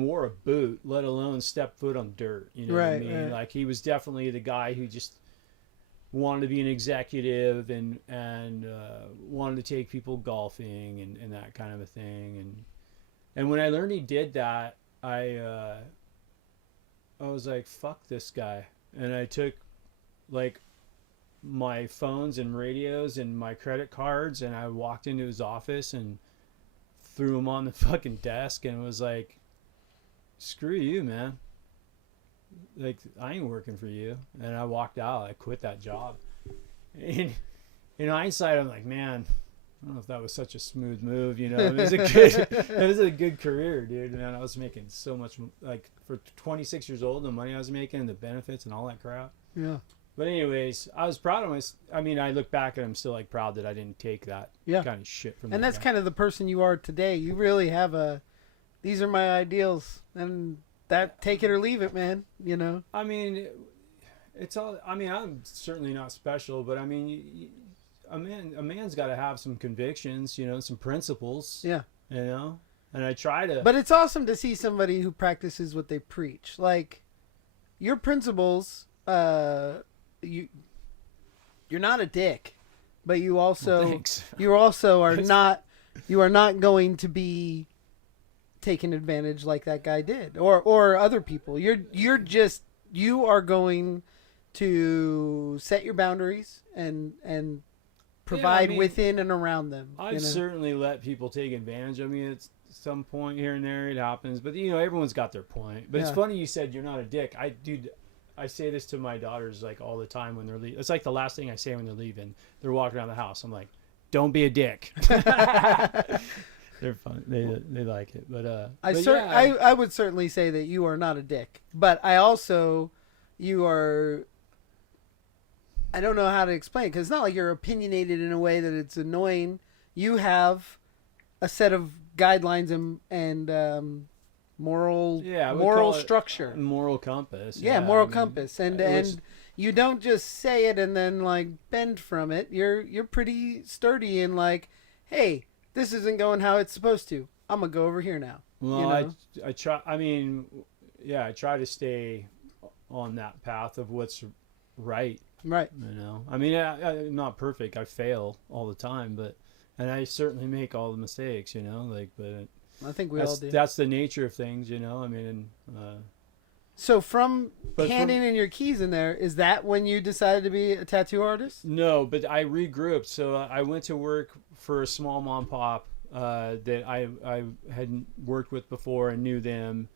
wore a boot, let alone step foot on dirt. What I mean? Right. Like he was definitely the guy who just wanted to be an executive and wanted to take people golfing and that kind of a thing. And when I learned he did that, I was like, fuck this guy. And I took like my phones and radios and my credit cards, and I walked into his office and threw them on the fucking desk and was like, screw you, man. Like, I ain't working for you. And I walked out. I quit that job. And in hindsight, I'm like, man, I don't know if that was such a smooth move. You know, it was a good career, dude. Man, I was making so much, like, for 26 years old, the money I was making and the benefits and all that crap. Yeah. But anyways, I was proud of myself. I mean, I look back and I'm still like proud that I didn't take that kind of shit from. And that's kind of the person you are today. You really have these are my ideals, and that take it or leave it, man. You know. I mean, it's all. I mean, I'm certainly not special, but I mean, a man's got to have some convictions, you know, some principles. Yeah. You know, and I try to. But it's awesome to see somebody who practices what they preach. Like your principles. You're not a dick, but you also are not going to be taken advantage like that guy did, or other people. You are going to set your boundaries and provide within and around them. I've certainly let people take advantage of me at some point here and there. It happens, but you know, everyone's got their point. But it's funny you said you're not a dick. I say this to my daughters like all the time when they're leaving. It's like the last thing I say when they're leaving. They're walking around the house. I'm like, don't be a dick. They're fun. They like it. But I would certainly say that you are not a dick. But I also, you are, I don't know how to explain it, because it's not like you're opinionated in a way that it's annoying. You have a set of guidelines and moral structure, moral compass. Moral compass, and you don't just say it and then like bend from it. You're pretty sturdy in like, hey, this isn't going how it's supposed to. I'm gonna go over here now. Well, you know? I try. I mean, I try to stay on that path of what's right. Right. You know, I mean, I'm not perfect. I fail all the time, and I certainly make all the mistakes. You know, but. I think we all do. That's the nature of things, you know. I mean, so from handing in your keys in there, is that when you decided to be a tattoo artist? No, but I regrouped. So I went to work for a small mom pop that I hadn't worked with before and knew them,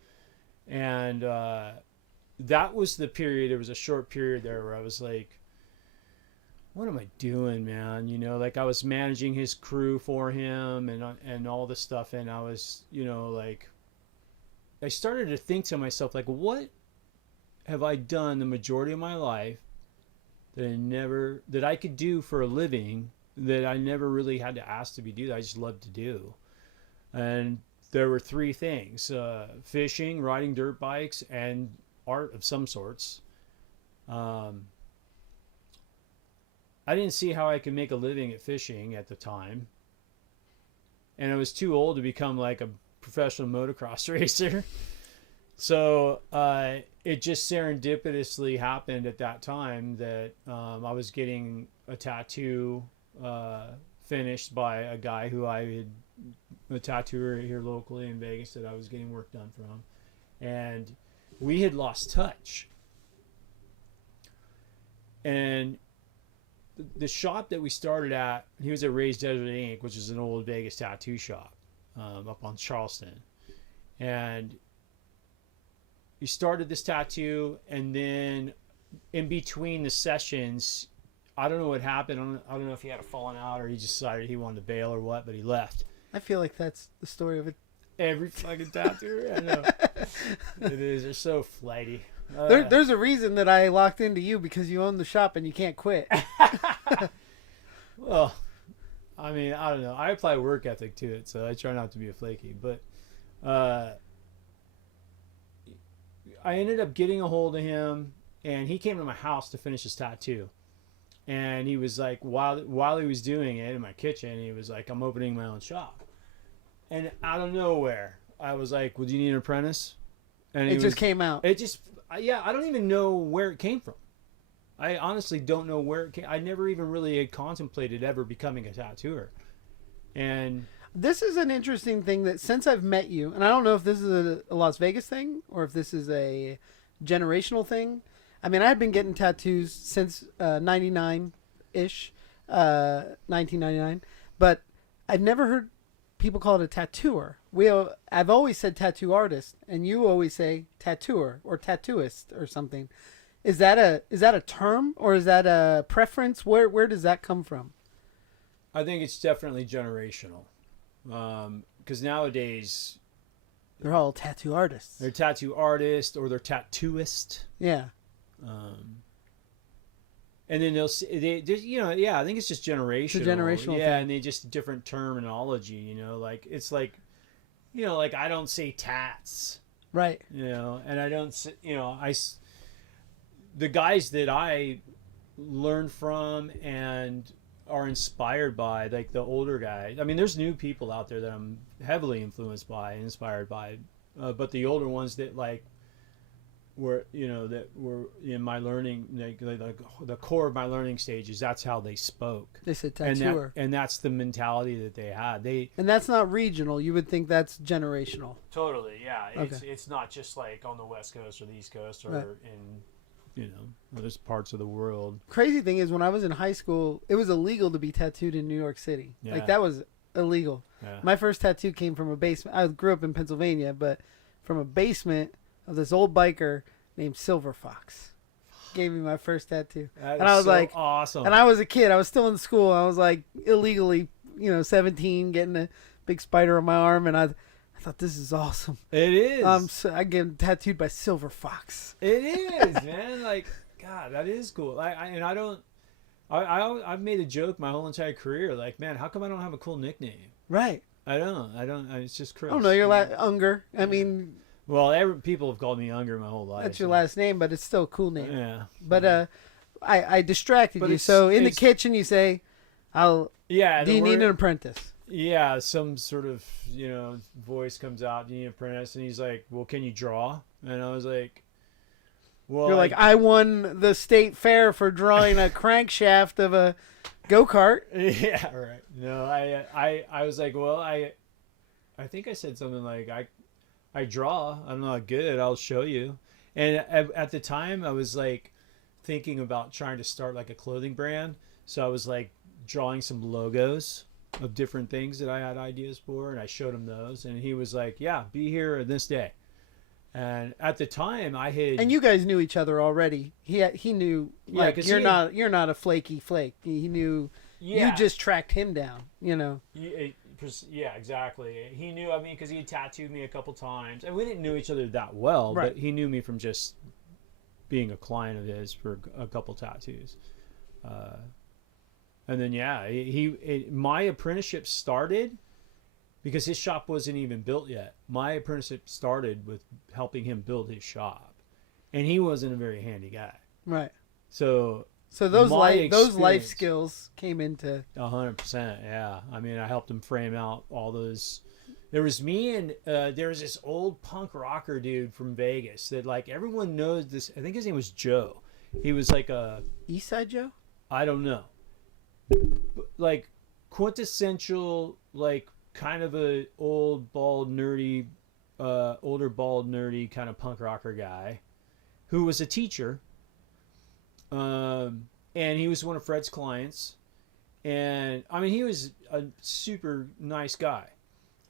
and that was the period. There was a short period there where I was like, what am I doing, man? You know, like I was managing his crew for him and all this stuff. And I was, you know, like, I started to think to myself, like, what have I done the majority of my life that I could do for a living that I never really had to ask to be do that I just loved to do? And there were three things, fishing, riding dirt bikes, and art of some sorts. I didn't see how I could make a living at fishing at the time. And I was too old to become like a professional motocross racer. So it just serendipitously happened at that time that I was getting a tattoo finished by a guy who a tattooer here locally in Vegas that I was getting work done from. And we had lost touch. And the shop that we started at, he was at Ray's Desert Ink, which is an old Vegas tattoo shop up on Charleston. And he started this tattoo, and then in between the sessions, I don't know what happened. I don't know if he had a falling out or he just decided he wanted to bail or what, but he left. I feel like that's the story of it. Every fucking tattooer, I know. It is. They're so flighty. There's a reason that I locked into you, because you own the shop and you can't quit. Well, I mean, I don't know. I apply work ethic to it, so I try not to be a flaky. But I ended up getting a hold of him, and he came to my house to finish his tattoo. And he was like, while he was doing it in my kitchen, he was like, I'm opening my own shop. And out of nowhere, I was like, well, do you need an apprentice? And it just came out. It just, I don't even know where it came from. I honestly don't know where it came. I never even really had contemplated ever becoming a tattooer. And This is an interesting thing that since I've met you, and I don't know if this is a Las Vegas thing or if this is a generational thing. I mean, I've been getting tattoos since 99 ish, 1999, but I've never heard people call it a tattooer. I've always said tattoo artist, and you always say tattooer or tattooist or something. Is that a term or is that a preference? Where does that come from? I think it's definitely generational. Because nowadays They're all tattoo artists. they're tattoo artists or they're tattooist. Yeah. And then they just, I think it's just generational. It's a generational yeah, thing. and they just different terminology. Like it's like, like I don't say tats. Right. And I don't say, the guys that I learn from and are inspired by, like the older guys. I mean, there's new people out there that I'm heavily influenced by and inspired by, but the older ones that like were in my learning, like the core of my learning stages. That's how they spoke. They said tattooer, and that's the mentality that they had. And that's not regional. You would think that's generational. Totally, yeah. Okay. It's not just like on the West Coast or the East Coast or Right. in other parts of the world. Crazy thing is, when I was in high school, it was illegal to be tattooed in New York City. Yeah. Like that was illegal. Yeah. My first tattoo came from a basement. I grew up in Pennsylvania, but from a basement of this old biker named Silver Fox. Gave me my first tattoo. That And I is was so like, awesome. and I was a kid. I was still in school. I was like illegally, 17, getting a big spider on my arm, and I thought this is awesome. It is. So I get tattooed by Silver Fox. It is, man. Like, God, that is cool. I've made a joke my whole entire career. Like, man, how come I don't have a cool nickname? Right. I don't. It's just Chris. I don't know. You're Unger. I mean, Well, people have called me Unger my whole life. that's your last name, but it's still a cool name. Yeah. But I distracted But you. So in the kitchen, you say, "Do you need an apprentice?" Yeah, some sort of voice comes out. Do you need an apprentice? And he's like, "Well, can you draw?" And I was like, "Well, You're like, I won the state fair for drawing a crankshaft of a go-kart. yeah, right." No, I was like, "Well, I think I said something like I draw. I'm not good. I'll show you." And at the time, I was like thinking about trying to start like a clothing brand. So I was like drawing some logos of different things that I had ideas for, and I showed him those, and he was like, "Yeah, be here this day." And at the time, I had, And you guys knew each other already. He knew, Yeah, like, 'cause you're not a flaky flake. He knew yeah, you just tracked him down. yeah, exactly. He knew, I mean, because he had tattooed me a couple times, and we didn't know each other that well, Right. but he knew me from just being a client of his for a couple tattoos. And then my apprenticeship started because his shop wasn't even built yet. My apprenticeship started with helping him build his shop, and he wasn't a very handy guy. Right. So those my those life experience- skills came into 100%, yeah. I mean, I helped him frame out all those. There was me and there was this old punk rocker dude from Vegas that like everyone knows this. I think his name was Joe. He was like Eastside Joe. I don't know, like quintessential, like kind of a older bald nerdy kind of punk rocker guy who was a teacher. And he was one of Fred's clients, and I mean he was a super nice guy.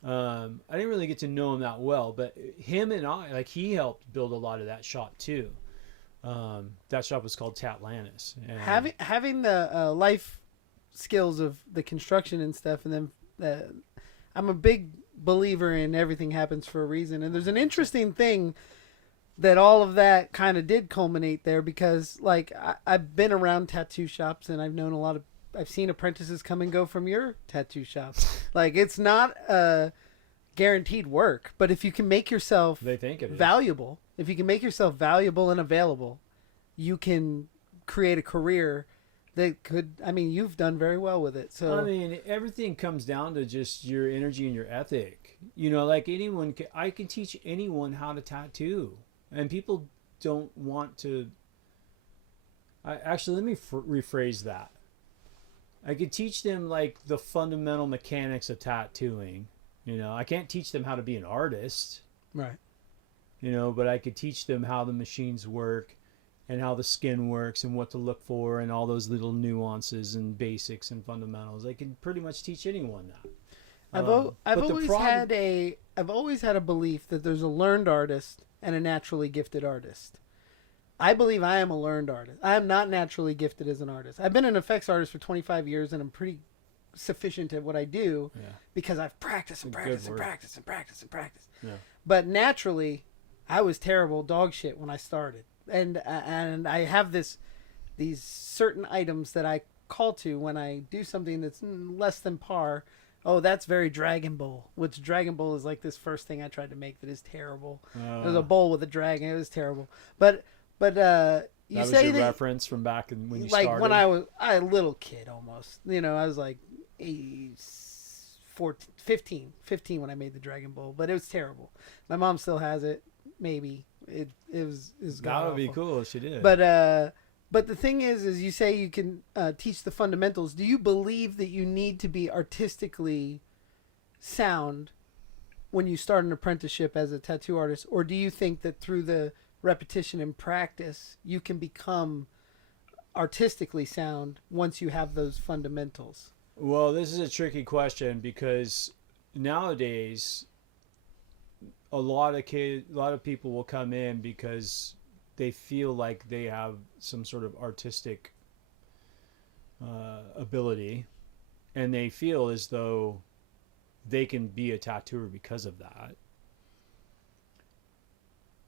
I didn't really get to know him that well, but him and I, like, he helped build a lot of that shop too. That shop was called Tatlantis. And Having the life skills of the construction and stuff, and then I'm a big believer in everything happens for a reason. And there's an interesting thing that all of that kind of did culminate there, because like I've been around tattoo shops and I've known I've seen apprentices come and go from your tattoo shop. Like, it's not guaranteed work, but if you can make yourself they think it is. valuable, if you can make yourself valuable and available, you can create a career that could, I mean, you've done very well with it. So I mean, everything comes down to just your energy and your ethic. Like I can teach anyone how to tattoo, and people don't want to. Let me rephrase that. I could teach them like the fundamental mechanics of tattooing. You know, I can't teach them how to be an artist. Right. You know, but I could teach them how the machines work and how the skin works and what to look for and all those little nuances and basics and fundamentals. I can pretty much teach anyone that. I've always had a belief that there's a learned artist and a naturally gifted artist. I believe I am a learned artist. I am not naturally gifted as an artist. I've been an effects artist for 25 years and I'm pretty sufficient at what I do because I've practiced and practiced and practiced and practiced and practiced. Yeah. But naturally, I was terrible dog shit when I started. And I have these certain items that I call to when I do something that's less than par. Oh, that's very Dragon Ball. Which Dragon Ball is like this first thing I tried to make that is terrible. There's a bowl with a dragon. It was terrible. But you that was say your that reference from back when you like started? when I was a little kid almost. You know, I was like 15 when I made the Dragon Ball, but it was terrible. My mom still has it. Maybe it was that would be cool if she did. But the thing is you say you can teach the fundamentals. Do you believe that you need to be artistically sound when you start an apprenticeship as a tattoo artist, or do you think that through the repetition and practice you can become artistically sound once you have those fundamentals? Well, this is a tricky question because nowadays a lot of people will come in because they feel like they have some sort of artistic ability, and they feel as though they can be a tattooer because of that.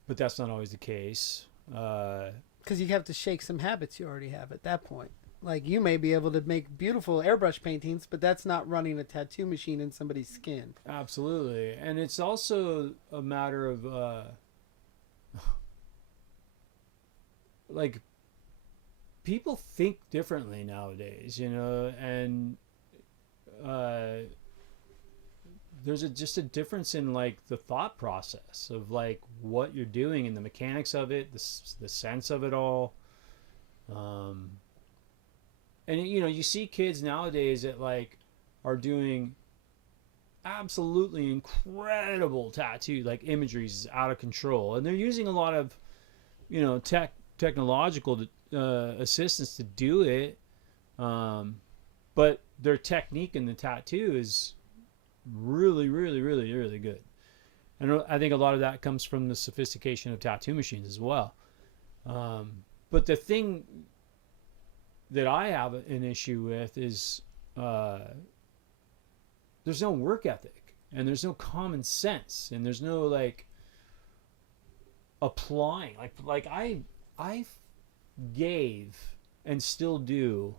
But that's not always the case. Because you have to shake some habits you already have at that point. Like, you may be able to make beautiful airbrush paintings, but that's not running a tattoo machine in somebody's skin. Absolutely. And it's also a matter of like, people think differently nowadays, you know, and there's just a difference in like the thought process of like what you're doing and the mechanics of it, the sense of it all. And you know, you see kids nowadays that like are doing absolutely incredible tattoo, like imagery is out of control, and they're using a lot of, you know, technological assistance to do it, but their technique in the tattoo is really, really, really, really good. And I think a lot of that comes from the sophistication of tattoo machines as well. But the thing that I have an issue with is there's no work ethic, and there's no common sense, and there's no like applying. Like I gave and still do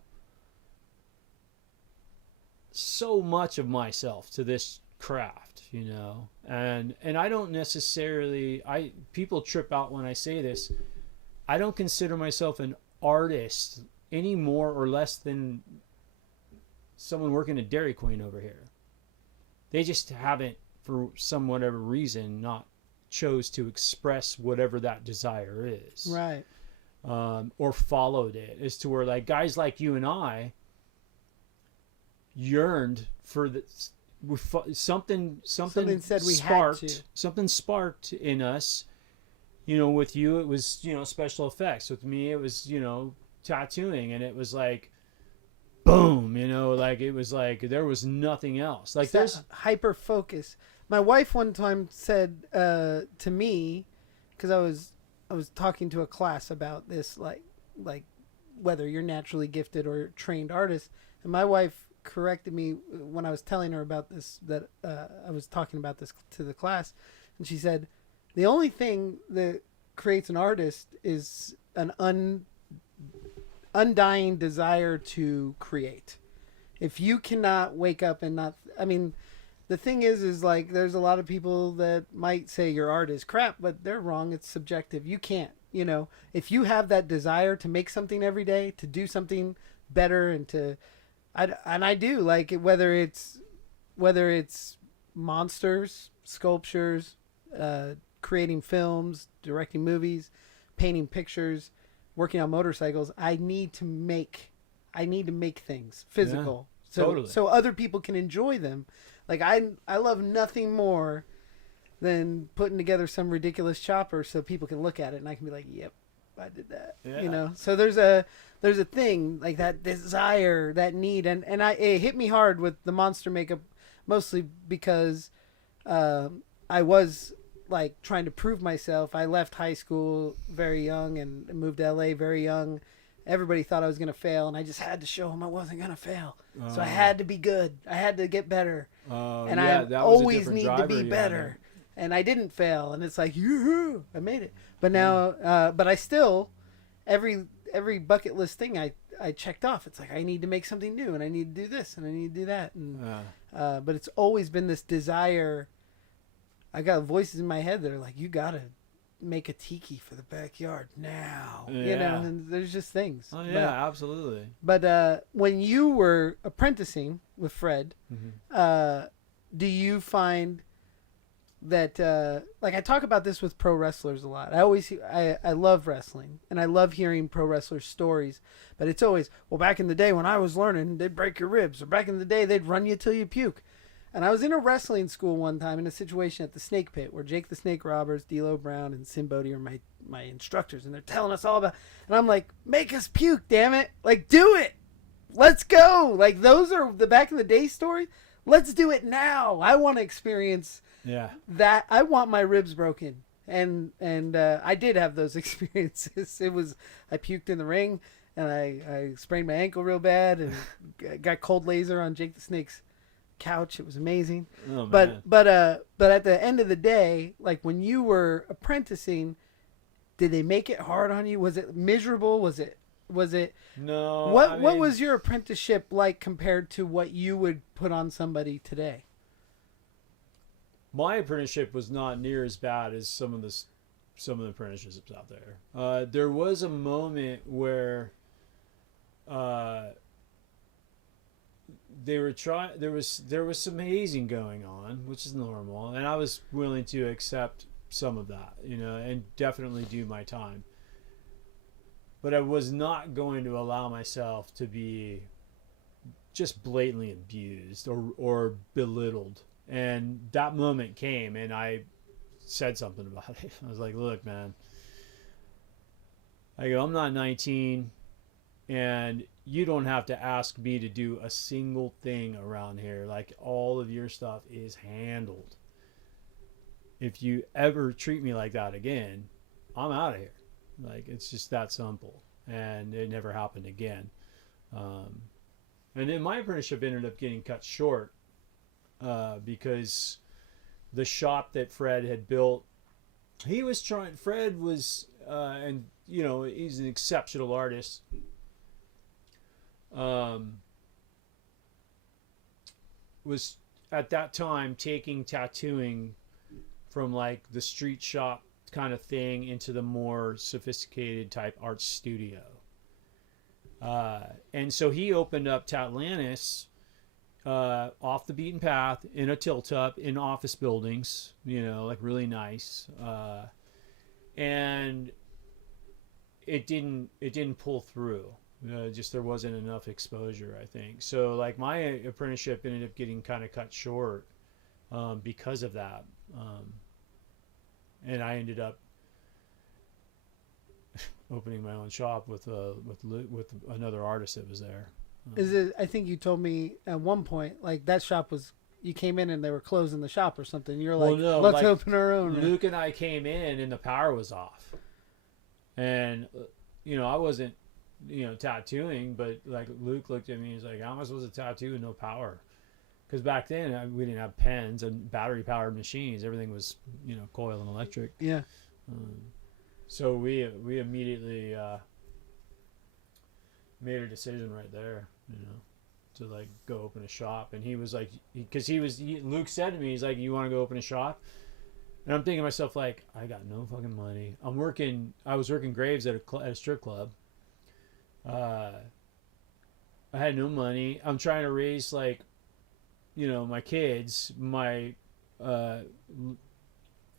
so much of myself to this craft, you know, and I don't necessarily, people trip out when I say this. I don't consider myself an artist any more or less than someone working at Dairy Queen over here. They just haven't, for some whatever reason, not chose to express whatever that desire is, Right. Or followed it, as to where like guys like you and I yearned for the something said we sparked, had to. something sparked in us. You know, with you it was, you know, special effects. With me it was, you know, tattooing, and it was like boom, you know, like it was like there was nothing else. Like there's hyper focus. My wife one time said to me, because I was talking to a class about this, like whether you're naturally gifted or trained artist, and my wife corrected me when I was telling her about this, that I was talking about this to the class, and she said the only thing that creates an artist is an undying desire to create. If you cannot wake up and not, I mean, the thing is like there's a lot of people that might say your art is crap, but they're wrong. It's subjective. You can't, you know, if you have that desire to make something every day, to do something better, and to, I do, like, whether it's monsters, sculptures, creating films, directing movies, painting pictures, working on motorcycles, I need to make things physical, so totally. so other people can enjoy them. Like I love nothing more than putting together some ridiculous chopper so people can look at it and I can be like, yep, I did that. Yeah. You know. So there's a thing like that desire, that need, and it hit me hard with the monster makeup, mostly because I was like trying to prove myself. I left high school very young and moved to LA very young. Everybody thought I was going to fail, and I just had to show them I wasn't going to fail. So I had to be good. I had to get better. And yeah, I that was a always different need to driver be you had better. And I didn't fail, and it's like, yoo-hoo, I made it. But now, but I still, every bucket list thing I checked off. It's like I need to make something new, and I need to do this, and I need to do that. And but it's always been this desire. I got voices in my head that are like, you gotta make a tiki for the backyard now. Yeah. You know, and there's just things. Oh yeah, absolutely. But when you were apprenticing with Fred, do you find that like I talk about this with pro wrestlers a lot. I love wrestling and I love hearing pro wrestlers stories, but it's always, well, back in the day when I was learning, they'd break your ribs, or back in the day they'd run you till you puke. And I was in a wrestling school one time in a situation at the Snake Pit where Jake the Snake Roberts, D'Lo Brown, and Sim Bodie are my instructors, and they're telling us all about, and I'm like, make us puke, damn it. Like, do it. Let's go. Like, those are the back in the day stories. Let's do it now. I want to experience that. I want my ribs broken. And I did have those experiences. I puked in the ring, and I sprained my ankle real bad, and got cold laser on Jake the Snake's couch. It was amazing. Oh, but at the end of the day, like when you were apprenticing, did they make it hard on you? Was it miserable? Was it no? What was your apprenticeship like compared to what you would put on somebody today? My apprenticeship was not near as bad as some of the apprenticeships out there. There was a moment where they were trying. There was some hazing going on, which is normal, and I was willing to accept some of that, you know, and definitely do my time. But I was not going to allow myself to be just blatantly abused or belittled. And that moment came, and I said something about it. I was like, look, man, I go, I'm not 19, and you don't have to ask me to do a single thing around here. Like, all of your stuff is handled. If you ever treat me like that again, I'm out of here. Like, it's just that simple. And it never happened again. And then my apprenticeship ended up getting cut short because the shop that Fred had built, Fred was, and you know, he's an exceptional artist. Was at that time taking tattooing from like the street shop kind of thing into the more sophisticated type art studio. And so he opened up Tatlantis off the beaten path in a tilt up in office buildings, you know, like really nice. And it didn't pull through. Just there wasn't enough exposure, I think. So like my apprenticeship ended up getting kind of cut short because of that. And I ended up opening my own shop with another artist that was there. Is it? I think you told me at one point, like that shop was. You came in and they were closing the shop or something. You're like, well, no, let's open our own. Luke and I came in and the power was off, and you know I wasn't, you know, tattooing, but like Luke looked at me and he's like, how am I supposed to tattoo with no power? Because back then we didn't have pens and battery powered machines. Everything was, you know, coil and electric. Yeah. So we immediately made a decision right there, you know, to like go open a shop. And he was like, because Luke said to me, he's like, you want to go open a shop? And I'm thinking to myself, like, I got no fucking money. I was working graves at a strip club. I had no money. I'm trying to raise, like, you know, my kids. My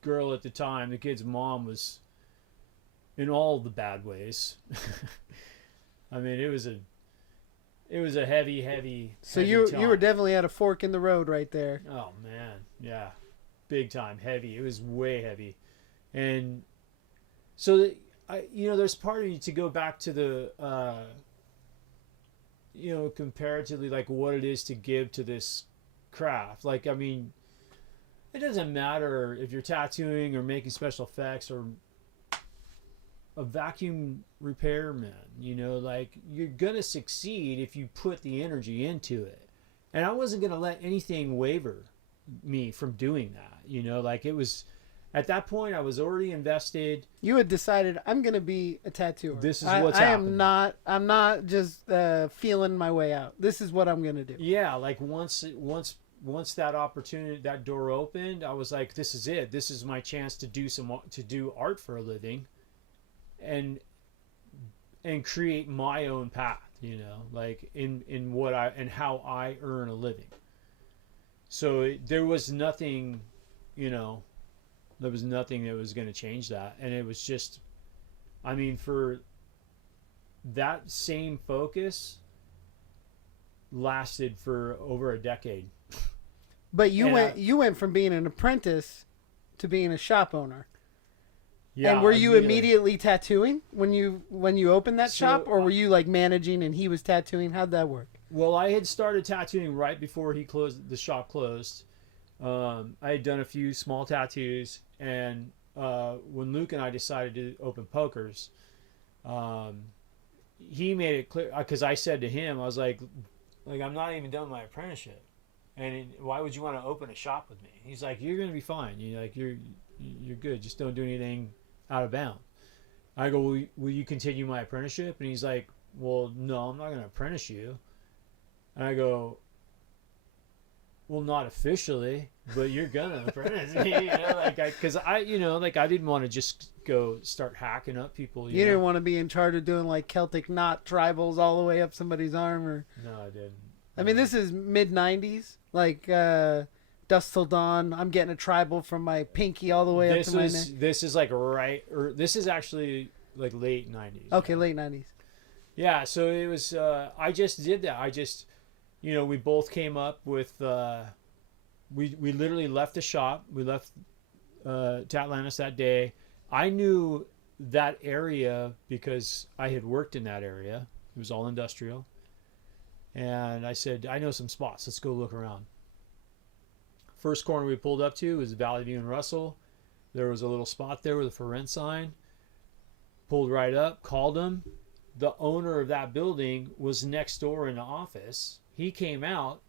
girl at the time, the kid's mom was in all the bad ways. I mean, it was a heavy. So heavy you time. you were definitely at a fork in the road right there. Oh man, yeah, big time heavy. It was way heavy, and so there's part of you to go back to the comparatively like what it is to give to this craft. Like, I mean, it doesn't matter if you're tattooing or making special effects or a vacuum repairman, like you're gonna succeed if you put the energy into it. And I wasn't gonna let anything waver me from doing that. Like, it was at that point I was already invested. You had decided, I'm going to be a tattooer. This is what's happening. I'm not just feeling my way out. This is what I'm going to do. Yeah, like once that opportunity, that door opened, I was like, this is it. This is my chance to do art for a living and create my own path, like in what and how I earn a living. So there was nothing, there was nothing that was going to change that. And it was just, I mean, for that same focus lasted for over a decade. But you went from being an apprentice to being a shop owner. Yeah, and were you immediately tattooing when you opened that shop, or were you like managing and he was tattooing? How'd that work? Well, I had started tattooing right before the shop closed. I had done a few small tattoos, and when Luke and I decided to open Pokers, he made it clear, because I said to him, I was like I'm not even done my apprenticeship, and why would you want to open a shop with me? He's like, you're gonna be fine. You're good. Just don't do anything out of bounds. I go, will you continue my apprenticeship? And he's like, well, no, I'm not gonna apprentice you. And I go, well, not officially, but you're gonna apprentice me, because I didn't want to just go start hacking up people. You didn't want to be in charge of doing like Celtic knot tribals all the way up somebody's arm, or no, I didn't. I mean, this is mid '90s, like Dusk Till Dawn. I'm getting a tribal from my pinky all the way up to my neck. This is like this is actually like late '90s. Okay, late '90s. Yeah, so it was. I just did that. We both came up with. We literally left the shop. We left Tatlantis that day. I knew that area because I had worked in that area. It was all industrial. And I said, I know some spots. Let's go look around. First corner we pulled up to was Valley View and Russell. There was a little spot there with a for rent sign. Pulled right up, called him. The owner of that building was next door in the office. He came out.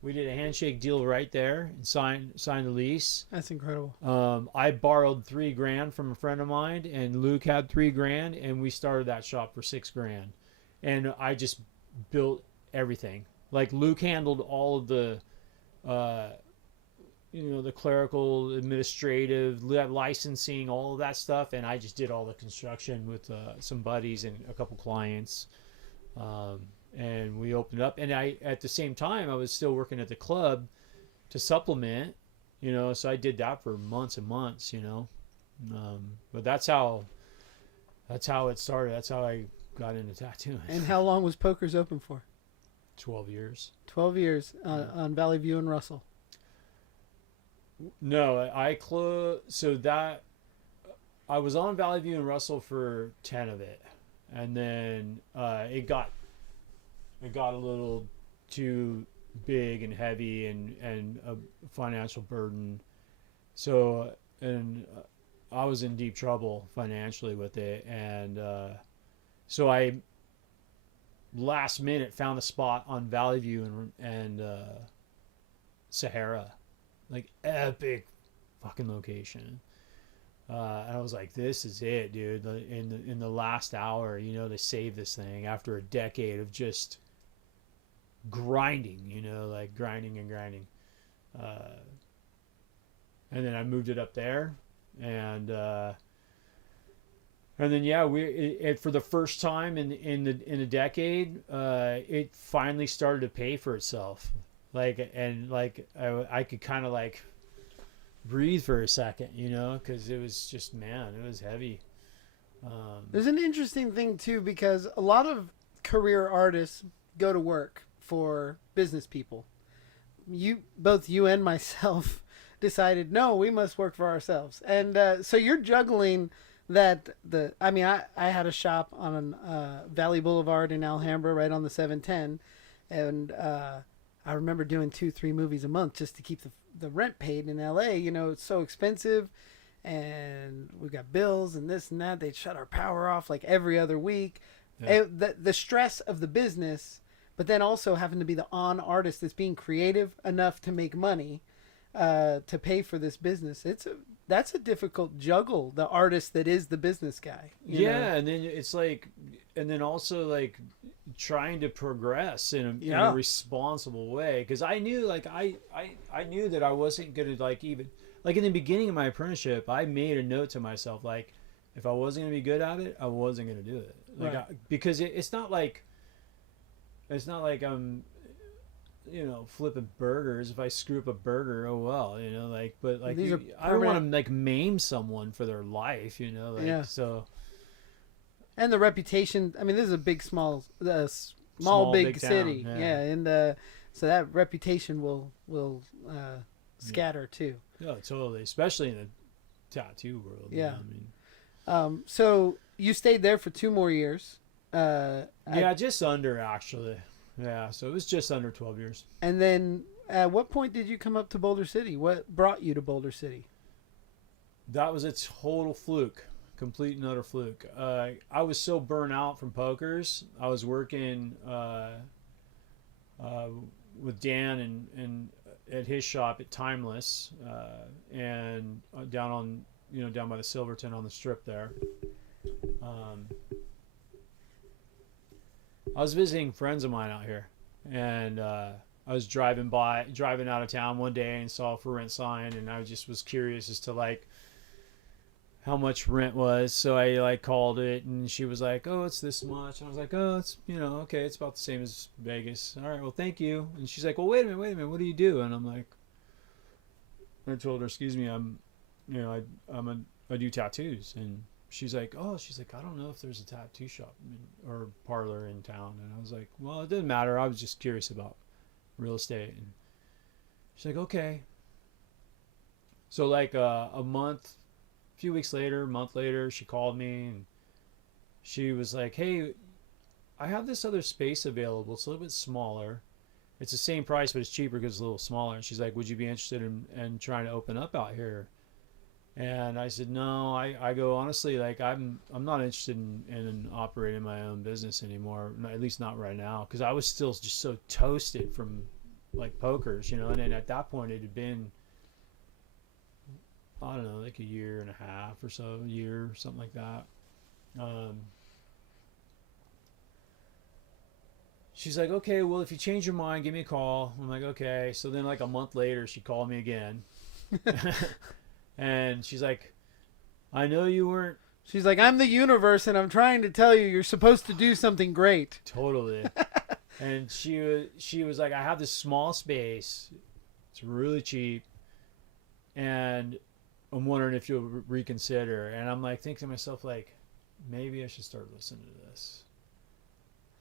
We did a handshake deal right there and signed the lease. That's incredible. I borrowed $3,000 from a friend of mine, and Luke had $3,000, and we started that shop for $6,000. And I just built everything. Like, Luke handled all of the, the clerical, administrative, licensing, all of that stuff, and I just did all the construction with some buddies and a couple clients. And we opened up, and at the same time I was still working at the club to supplement, so I did that for months and months, but that's how it started. That's how I got into tattooing. And how long was Pokers open for? 12 years. 12 years on Valley View and Russell. No, I closed. So that I was on Valley View and Russell for 10 of it, and then it got a little too big and heavy and a financial burden. So, and I was in deep trouble financially with it. And so I last minute found a spot on Valley View and Sahara, like epic fucking location. And I was like, this is it, dude. In the last hour, they saved this thing after a decade of just grinding, like grinding and grinding. And then I moved it up there, and then it for the first time in a decade, it finally started to pay for itself. I could kind of like breathe for a second, because it was just, man, it was heavy. There's an interesting thing too, because a lot of career artists go to work for business people. Both you and myself, decided no, we must work for ourselves, and so you're juggling that. I had a shop on Valley Boulevard in Alhambra, right on the 710, and I remember doing 2-3 movies a month just to keep the rent paid in LA. It's so expensive, and we got bills and this and that. They'd shut our power off like every other week. Yeah. The stress of the business, but then also having to be the on artist that's being creative enough to make money to pay for this business. That's a difficult juggle. The artist that is the business guy. Yeah, and then it's like, and then also like trying to progress in Yeah. a responsible way, because I knew like I knew that I wasn't gonna like even like in the beginning of my apprenticeship I made a note to myself like if I wasn't gonna be good at it I wasn't gonna do it like Right. because it's not like I'm flipping burgers. If I screw up a burger, oh well, like, but like, These are I don't want permanent. to like maim someone for their life, like, Yeah. so And the reputation. I mean, this is a small small, big big town, city. yeah. Yeah, and so that reputation will scatter too. Yeah, totally, especially in the tattoo world. Yeah. I mean, So you stayed there for 2 more years. yeah, just under actually. Yeah, so it was just under 12 years. And then at what point did you come up to Boulder City? What brought you to Boulder City? That was a total fluke, complete and utter fluke. I was so burnt out from pokers. I was working with Dan and at his shop at Timeless, and down by the Silverton on the strip there. I was visiting friends of mine out here, and I was driving out of town one day and saw a for rent sign, and I just was curious as to like how much rent was. So I like called it, and she was like, "Oh, it's this much." And I was like, "Oh, it's okay, it's about the same as Vegas." All right, well, thank you. And she's like, "Well, wait a minute, what do you do?" And I'm like, I told her, "Excuse me, I do tattoos." And she's like, "I don't know if there's a tattoo shop or parlor in town." And I was like, "Well, it doesn't matter. I was just curious about real estate." And she's like, "Okay." So like a few weeks later, a month later, she called me and she was like, "Hey, I have this other space available. It's a little bit smaller. It's the same price, but it's cheaper because it's a little smaller." And she's like, "Would you be interested in trying to open up out here?" And I said, "No." I go, honestly, like I'm not interested in operating my own business anymore, at least not right now, because I was still just so toasted from like pokers, and then at that point it had been, I don't know, like a year and a half or so, a year, something like that. She's like, "Okay, well, if you change your mind, give me a call." I'm like, "Okay." So then like a month later, she called me again. And she's like, "I know you weren't." She's like, "I'm the universe, and I'm trying to tell you you're supposed to do something great." Totally. And she was like, "I have this small space. It's really cheap. And I'm wondering if you'll reconsider." And I'm like thinking to myself, like, maybe I should start listening to this.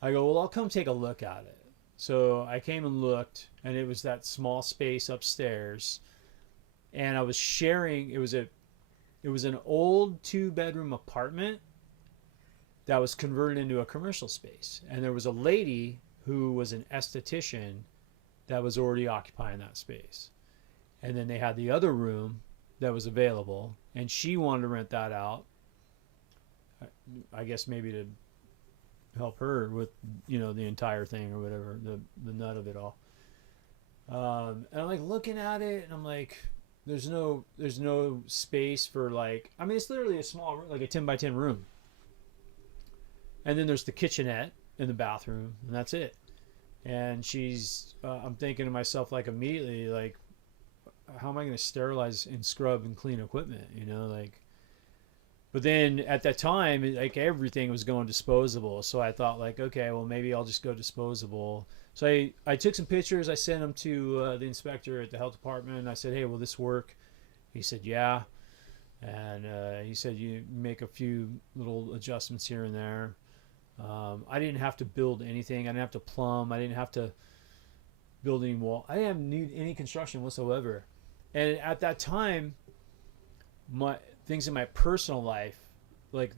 I go, "Well, I'll come take a look at it." So I came and looked, and it was that small space upstairs. And I was sharing, it was an old 2-bedroom apartment that was converted into a commercial space. And there was a lady who was an esthetician that was already occupying that space. And then they had the other room that was available, and she wanted to rent that out. I guess maybe to help her with, the entire thing or whatever, the nut of it all. And I'm like looking at it, and I'm like, there's no space for like, I mean, it's literally a small room, like a 10 by 10 room. And then there's the kitchenette in the bathroom, and that's it. And I'm thinking to myself, like, immediately, like, how am I going to sterilize and scrub and clean equipment, like, but then at that time, like, everything was going disposable. So I thought, like, okay, well, maybe I'll just go disposable. So I took some pictures. I sent them to the inspector at the health department. And I said, "Hey, will this work?" He said, "Yeah." And he said you make a few little adjustments here and there. I didn't have to build anything. I didn't have to plumb. I didn't have to build any wall. I didn't need any construction whatsoever. And at that time, my things in my personal life, like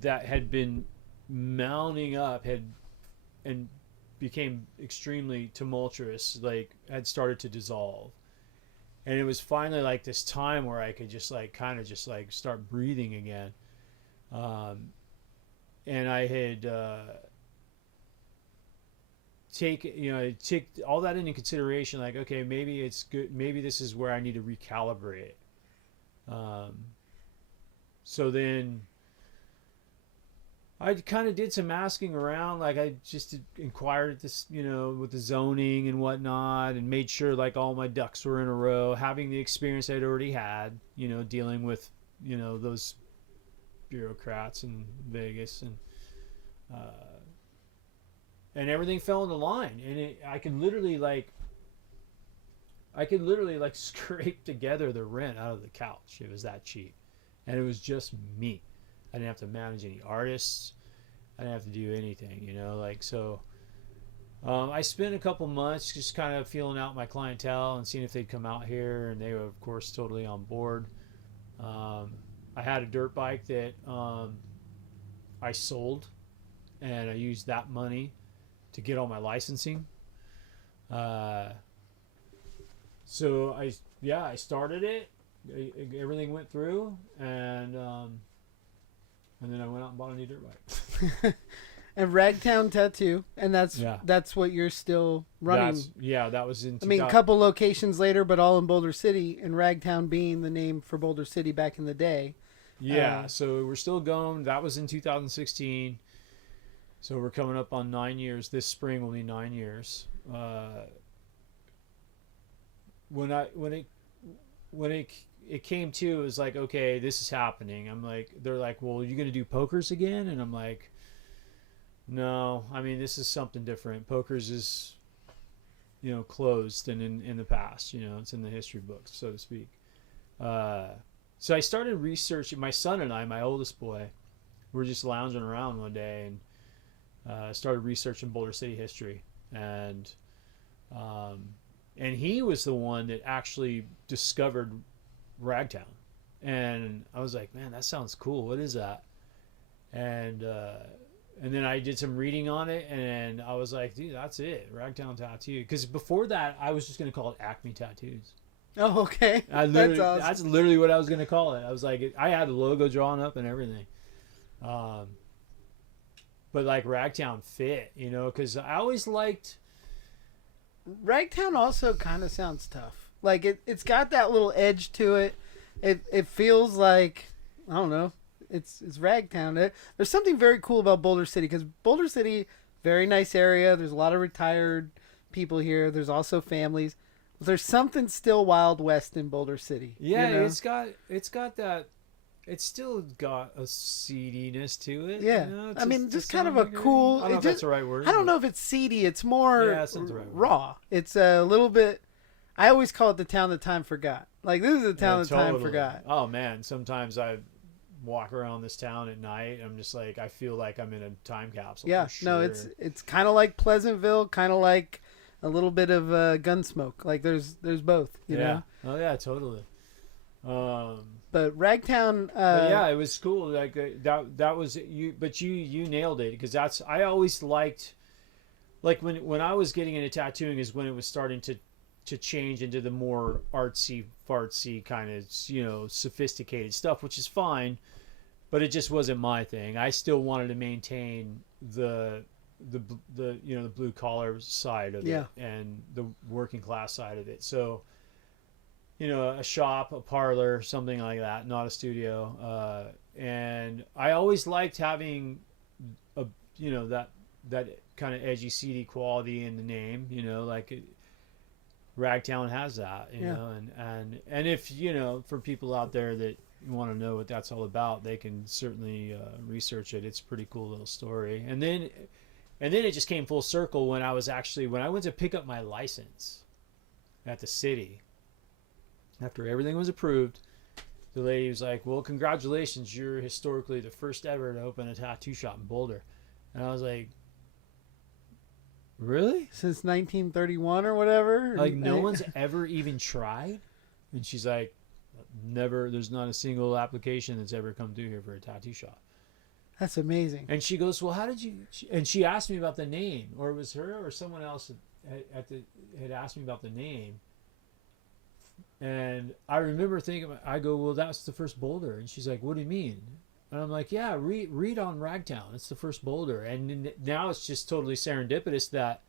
that had been mounting up, and became extremely tumultuous, like had started to dissolve. And it was finally like this time where I could just like kind of just like start breathing again. And I had take all that into consideration, like, okay, maybe it's good, maybe this is where I need to recalibrate. So then I kind of did some asking around, like I just inquired at this, with the zoning and whatnot, and made sure like all my ducks were in a row, having the experience I'd already had, dealing with, those bureaucrats in Vegas, and everything fell into line, and I could literally like scrape together the rent out of the couch. It was that cheap, and it was just me. I didn't have to manage any artists. I didn't have to do anything, so. I spent a couple months just kind of feeling out my clientele and seeing if they'd come out here, and they were, of course, totally on board. I had a dirt bike that I sold, and I used that money to get all my licensing. So I started it. Everything went through, and then I went out and bought a new dirt bike. And Ragtown Tattoo, and that's what you're still running. That was in. A couple locations later, but all in Boulder City, and Ragtown being the name for Boulder City back in the day. Yeah, so we're still going. That was in 2016. So we're coming up on 9 years. This spring will be 9 years. When it came to, it was like, okay, this is happening. I'm like, they're like, well, are you going to do pokers again? And I'm like, no, I mean, this is something different. Pokers is, closed and in the past, it's in the history books, so to speak. So I started researching. My son and I, my oldest boy, were just lounging around one day, and started researching Boulder City history. And he was the one that actually discovered Ragtown. And I was like, man, that sounds cool. What is that? And then I did some reading on it, and I was like, dude, that's it, Ragtown Tattoo. Because before that, I was just going to call it Acme Tattoos. Oh, okay. That's awesome. That's literally what I was going to call it. I was like, I had the logo drawn up and everything. But like Ragtown fit, because I always liked... Ragtown also kind of sounds tough. Like it's got that little edge to it. It feels like, I don't know, it's Ragtown. There's something very cool about Boulder City, because Boulder City, very nice area. There's a lot of retired people here. There's also families. But there's something still Wild West in Boulder City. Yeah, it's got that. It's still got a seediness to it. Yeah, I mean, just kind of a cool. I don't know if that's the right word. I don't know if it's seedy. It's more that's not the right word. Raw. It's a little bit. I always call it the town that time forgot. Like, this is a town that time forgot. Oh man, sometimes I walk around this town at night. I'm just like, I feel like I'm in a time capsule. Yeah, sure. No, it's kind of like Pleasantville, kind of like a little bit of Gunsmoke. Like there's both. You know? Oh yeah, totally. But Ragtown. But yeah, it was cool. Like that was you. But you nailed it, because I always liked, like when I was getting into tattooing is when it was starting to change into the more artsy fartsy kind of sophisticated stuff, which is fine, but it just wasn't my thing. I still wanted to maintain the blue collar side of it and the working class side of it. So a shop, a parlor, something like that, not a studio. And I always liked having that kind of edgy, seedy quality in the name. Ragtown has that, and if for people out there that want to know what that's all about, they can certainly research it. It's a pretty cool little story. And then it just came full circle when I went to pick up my license at the city. After everything was approved, the lady was like, well, congratulations, you're historically the first ever to open a tattoo shop in Boulder. And I was like, really? Since 1931 or whatever? Like, no one's ever even tried? And she's like, never, there's not a single application that's ever come through here for a tattoo shop. That's amazing. And she goes, well, how did you, and she asked me about the name, or it was her or someone else had asked me about the name. And I remember thinking, I go, well, that's the first Boulder. And she's like, what do you mean? And I'm like, yeah, read on Ragtown. It's the first Boulder. And now it's just totally serendipitous that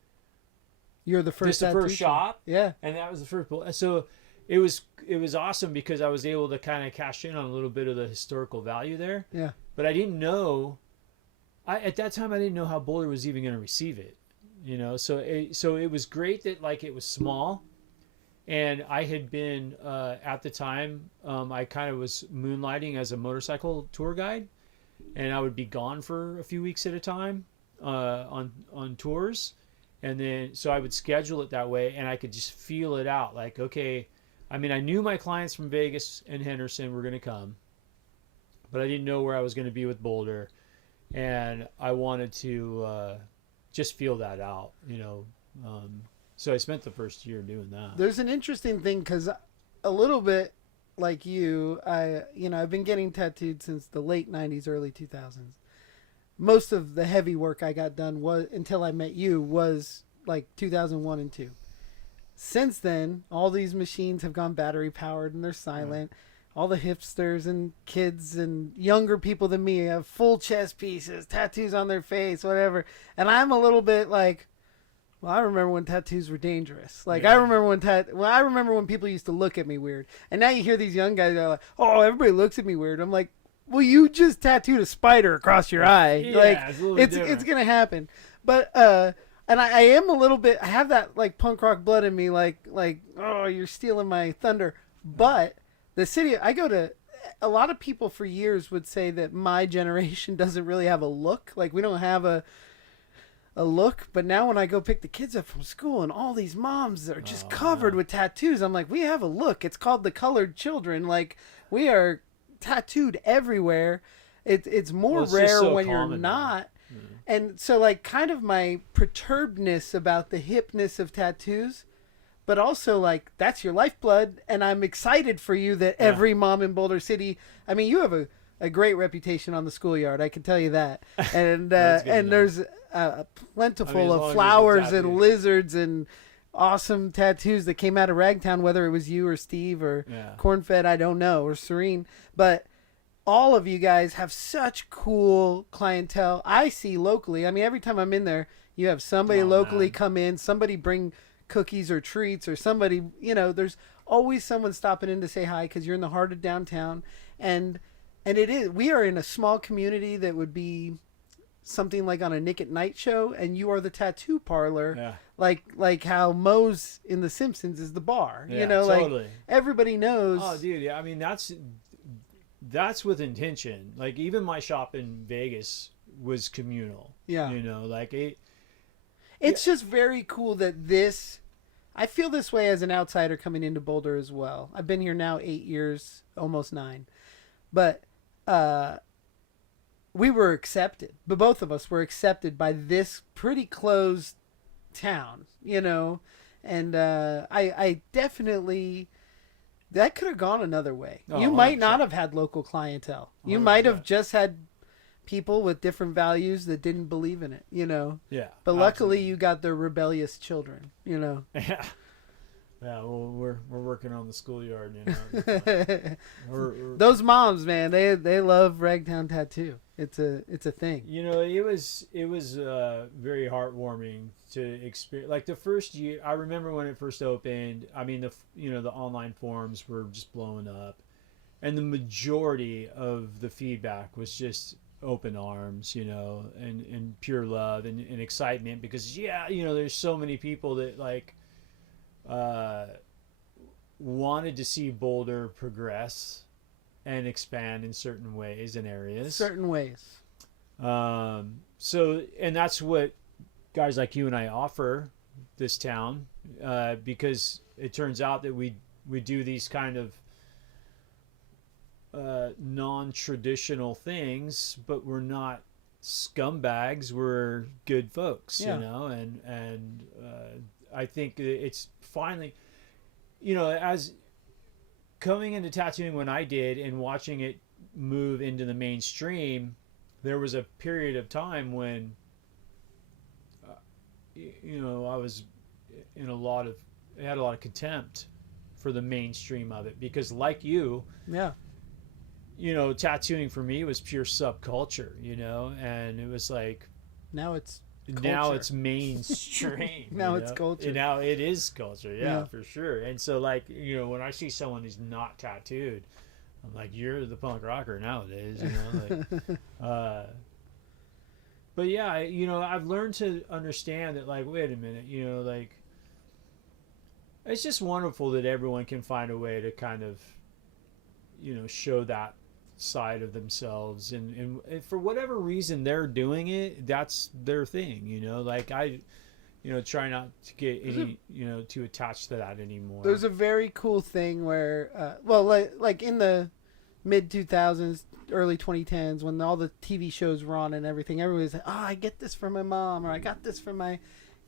you're the first, this the first shop. Yeah. And that was the first Boulder. So it was awesome because I was able to kind of cash in on a little bit of the historical value there. Yeah. But I didn't know, at that time, I didn't know how Boulder was even going to receive it. You know, so it was great that like it was small. And I had been, at the time, I kind of was moonlighting as a motorcycle tour guide. And I would be gone for a few weeks at a time on tours. And then, so I would schedule it that way. And I could just feel it out. Like, okay, I mean, I knew my clients from Vegas and Henderson were going to come. But I didn't know where I was going to be with Boulder. And I wanted to just feel that out, you know. So I spent the first year doing that. There's an interesting thing because a little bit like you, I've been getting tattooed since the late 90s, early 2000s. Most of the heavy work I got done was until I met you was like 2001 and 2. Since then, all these machines have gone battery powered and they're silent. Yeah. All the hipsters and kids and younger people than me have full chest pieces, tattoos on their face, whatever. And I'm a little bit like, well, I remember when tattoos were dangerous. Like, yeah. I remember when people used to look at me weird. And now you hear these young guys that are like, oh, everybody looks at me weird. I'm like, well, you just tattooed a spider across your eye. Yeah, like, it's going to happen. But, and I am a little bit, I have that, like, punk rock blood in me, like, oh, you're stealing my thunder. But the city, I go to, a lot of people for years would say that my generation doesn't really have a look. Like, we don't have a look, but now when I go pick the kids up from school and all these moms are just covered with tattoos, I'm like, we have a look. It's called the colored children. Like, we are tattooed everywhere. It's more rare when you're not. And so, like, kind of my perturbedness about the hipness of tattoos, but also, like, that's your lifeblood, and I'm excited for you that every mom in Boulder City, I mean, you have a great reputation on the schoolyard, I can tell you that. And and there's plentiful of flowers and lizards and awesome tattoos that came out of Ragtown, whether it was you or Steve or Cornfed, I don't know, or Serene. But all of you guys have such cool clientele. I see locally. I mean, every time I'm in there, you have somebody locally come in, somebody bring cookies or treats, or somebody, there's always someone stopping in to say hi because you're in the heart of downtown. And it is, we are in a small community that would be something like on a Nick at Night show, and you are the tattoo parlor, like how Moe's in The Simpsons is the bar. Totally. Like everybody knows. Oh, dude, yeah. I mean, that's with intention. Like, even my shop in Vegas was communal. Yeah. It's just very cool that this. I feel this way as an outsider coming into Boulder as well. I've been here now 8 years, almost 9, but. We were accepted, but both of us were accepted by this pretty closed town, and I definitely, that could have gone another way. You might not have had local clientele. You might have just had people with different values that didn't believe in it, Yeah. But luckily you got their rebellious children, Yeah. Yeah, well, we're working on the schoolyard, Those moms, man, they love Ragtown Tattoo. It's a thing. It was very heartwarming to experience. Like, the first year, I remember when it first opened. I mean, the online forums were just blowing up, and the majority of the feedback was just open arms, and pure love and excitement because there's so many people that like. Wanted to see Boulder progress and expand in certain ways and areas. So, and that's what guys like you and I offer this town, because it turns out that we do these kind of non-traditional things, but we're not scumbags. We're good folks, Yeah. you know, and I think it's finally, you know, as coming into tattooing when I did and watching it move into the mainstream, there was a period of time when, you know, I was in I had a lot of contempt for the mainstream of it because, like Yeah. you know, tattooing for me was pure subculture, you know, and it was like Now it's now culture. it's mainstream. Now you it's know? culture. And now it is culture, yeah, Yeah. for sure. And so, like, you know, when I see someone who's not tattooed, I'm like, you're the punk rocker nowadays, you know, like, but yeah, you know, I've learned to understand that, like, wait a minute, you know, like, it's just wonderful that everyone can find a way to kind of, you know, show that side of themselves, and for whatever reason they're doing it, that's their thing, you know. Like I, you know, try not to get any, you know, too attached to that anymore. There's a very cool thing where, well, like in the mid 2000s, early 2010s, when all the TV shows were on and everything, everybody was like, "Oh, I get this from my mom," or "I got this from my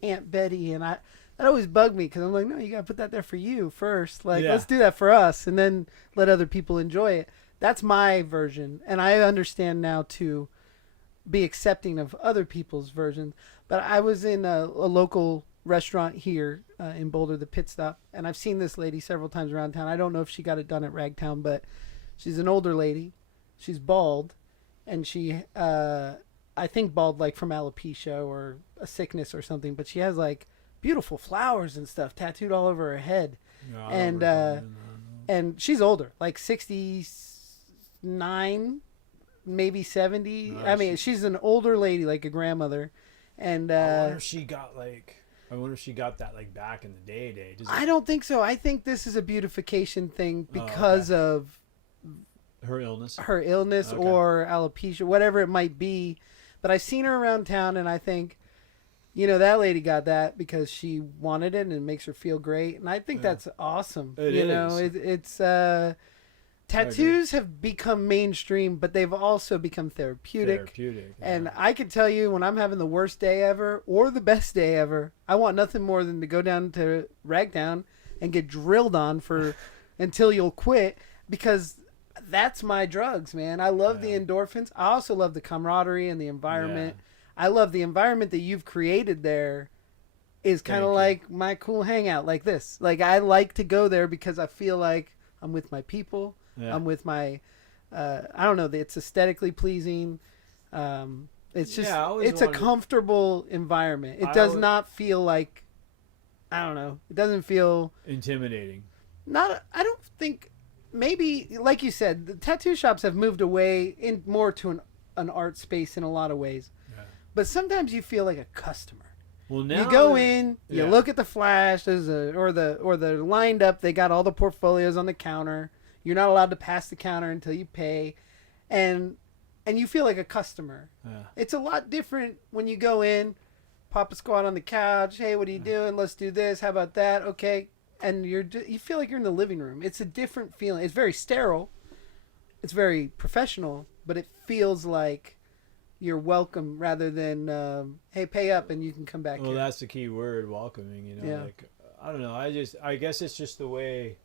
Aunt Betty," and that always bugged me because I'm like, "No, you gotta put that there for you first. Like, Yeah. let's do that for us, and then let other people enjoy it." That's my version, and I understand now to be accepting of other people's versions. But I was in a local restaurant here in Boulder, the Pit Stop, and I've seen this lady several times around town. I don't know if she got it done at Ragtown, but she's an older lady. She's bald, and she, I think, bald like from alopecia or a sickness or something. But she has like beautiful flowers and stuff tattooed all over her head, Yeah, I and don't recall doing that, no. and she's older, like 69, maybe 70. No, I mean, she's an older lady, like a grandmother, and I wonder if she got that like back in the day. I don't think so. I think this is a beautification thing because of her illness. her illness Okay. or alopecia, whatever it might be. But I've seen her around town, and I think, you know, that lady got that because she wanted it and it makes her feel great. And I think Yeah. that's awesome. It you is. know, it's tattoos have become mainstream, but they've also become therapeutic. And yeah. I can tell you, when I'm having the worst day ever or the best day ever, I want nothing more than to go down to Ragtown and get drilled on for until you'll quit, because that's my drugs, man. I love the endorphins. I also love the camaraderie and the environment. I love the environment that you've created there is kind of like my cool hangout like this. Like, I like to go there because I feel like I'm with my people. Yeah. I'm with my, I don't know, it's aesthetically pleasing. It's just, it's a comfortable environment. It does not feel like, I don't know, it doesn't feel intimidating. I don't think, maybe, like you said, the tattoo shops have moved away in more to an art space in a lot of ways. Yeah. But sometimes you feel like a customer. Well, now You go in, you yeah. look at the flash, or they're lined up. They got all the portfolios on the counter. You're not allowed to pass the counter until you pay, and you feel like a customer. Yeah. It's a lot different when you go in, pop a squat on the couch. Hey, what are you doing? Let's do this. How about that? Okay, and you feel like you're in the living room. It's a different feeling. It's very sterile. It's very professional, but it feels like you're welcome rather than hey, pay up and you can come back. Well, here. that's the key word, welcoming. You know, Yeah. like I don't know. I guess it's just the way.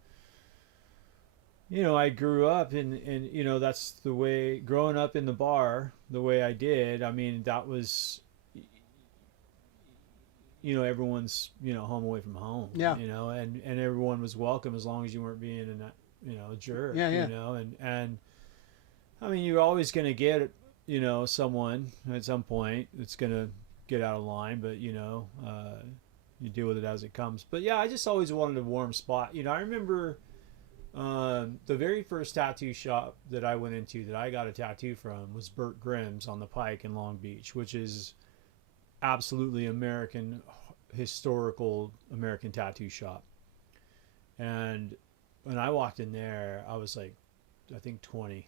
You know, I grew up and you know, that's the way, growing up in the bar the way I did. I mean, that was, you know, everyone's, you know, home away from home. Yeah. You know, and everyone was welcome as long as you weren't being you know, a jerk. Yeah, yeah. You know, and I mean, you're always going to get, you know, someone at some point that's going to get out of line, but you know, you deal with it as it comes. But yeah, I just always wanted a warm spot. You know, I remember the very first tattoo shop that I went into that I got a tattoo from was Burt Grimm's on the Pike in Long Beach, which is absolutely historical American tattoo shop. And when I walked in there, I was like, I think 20.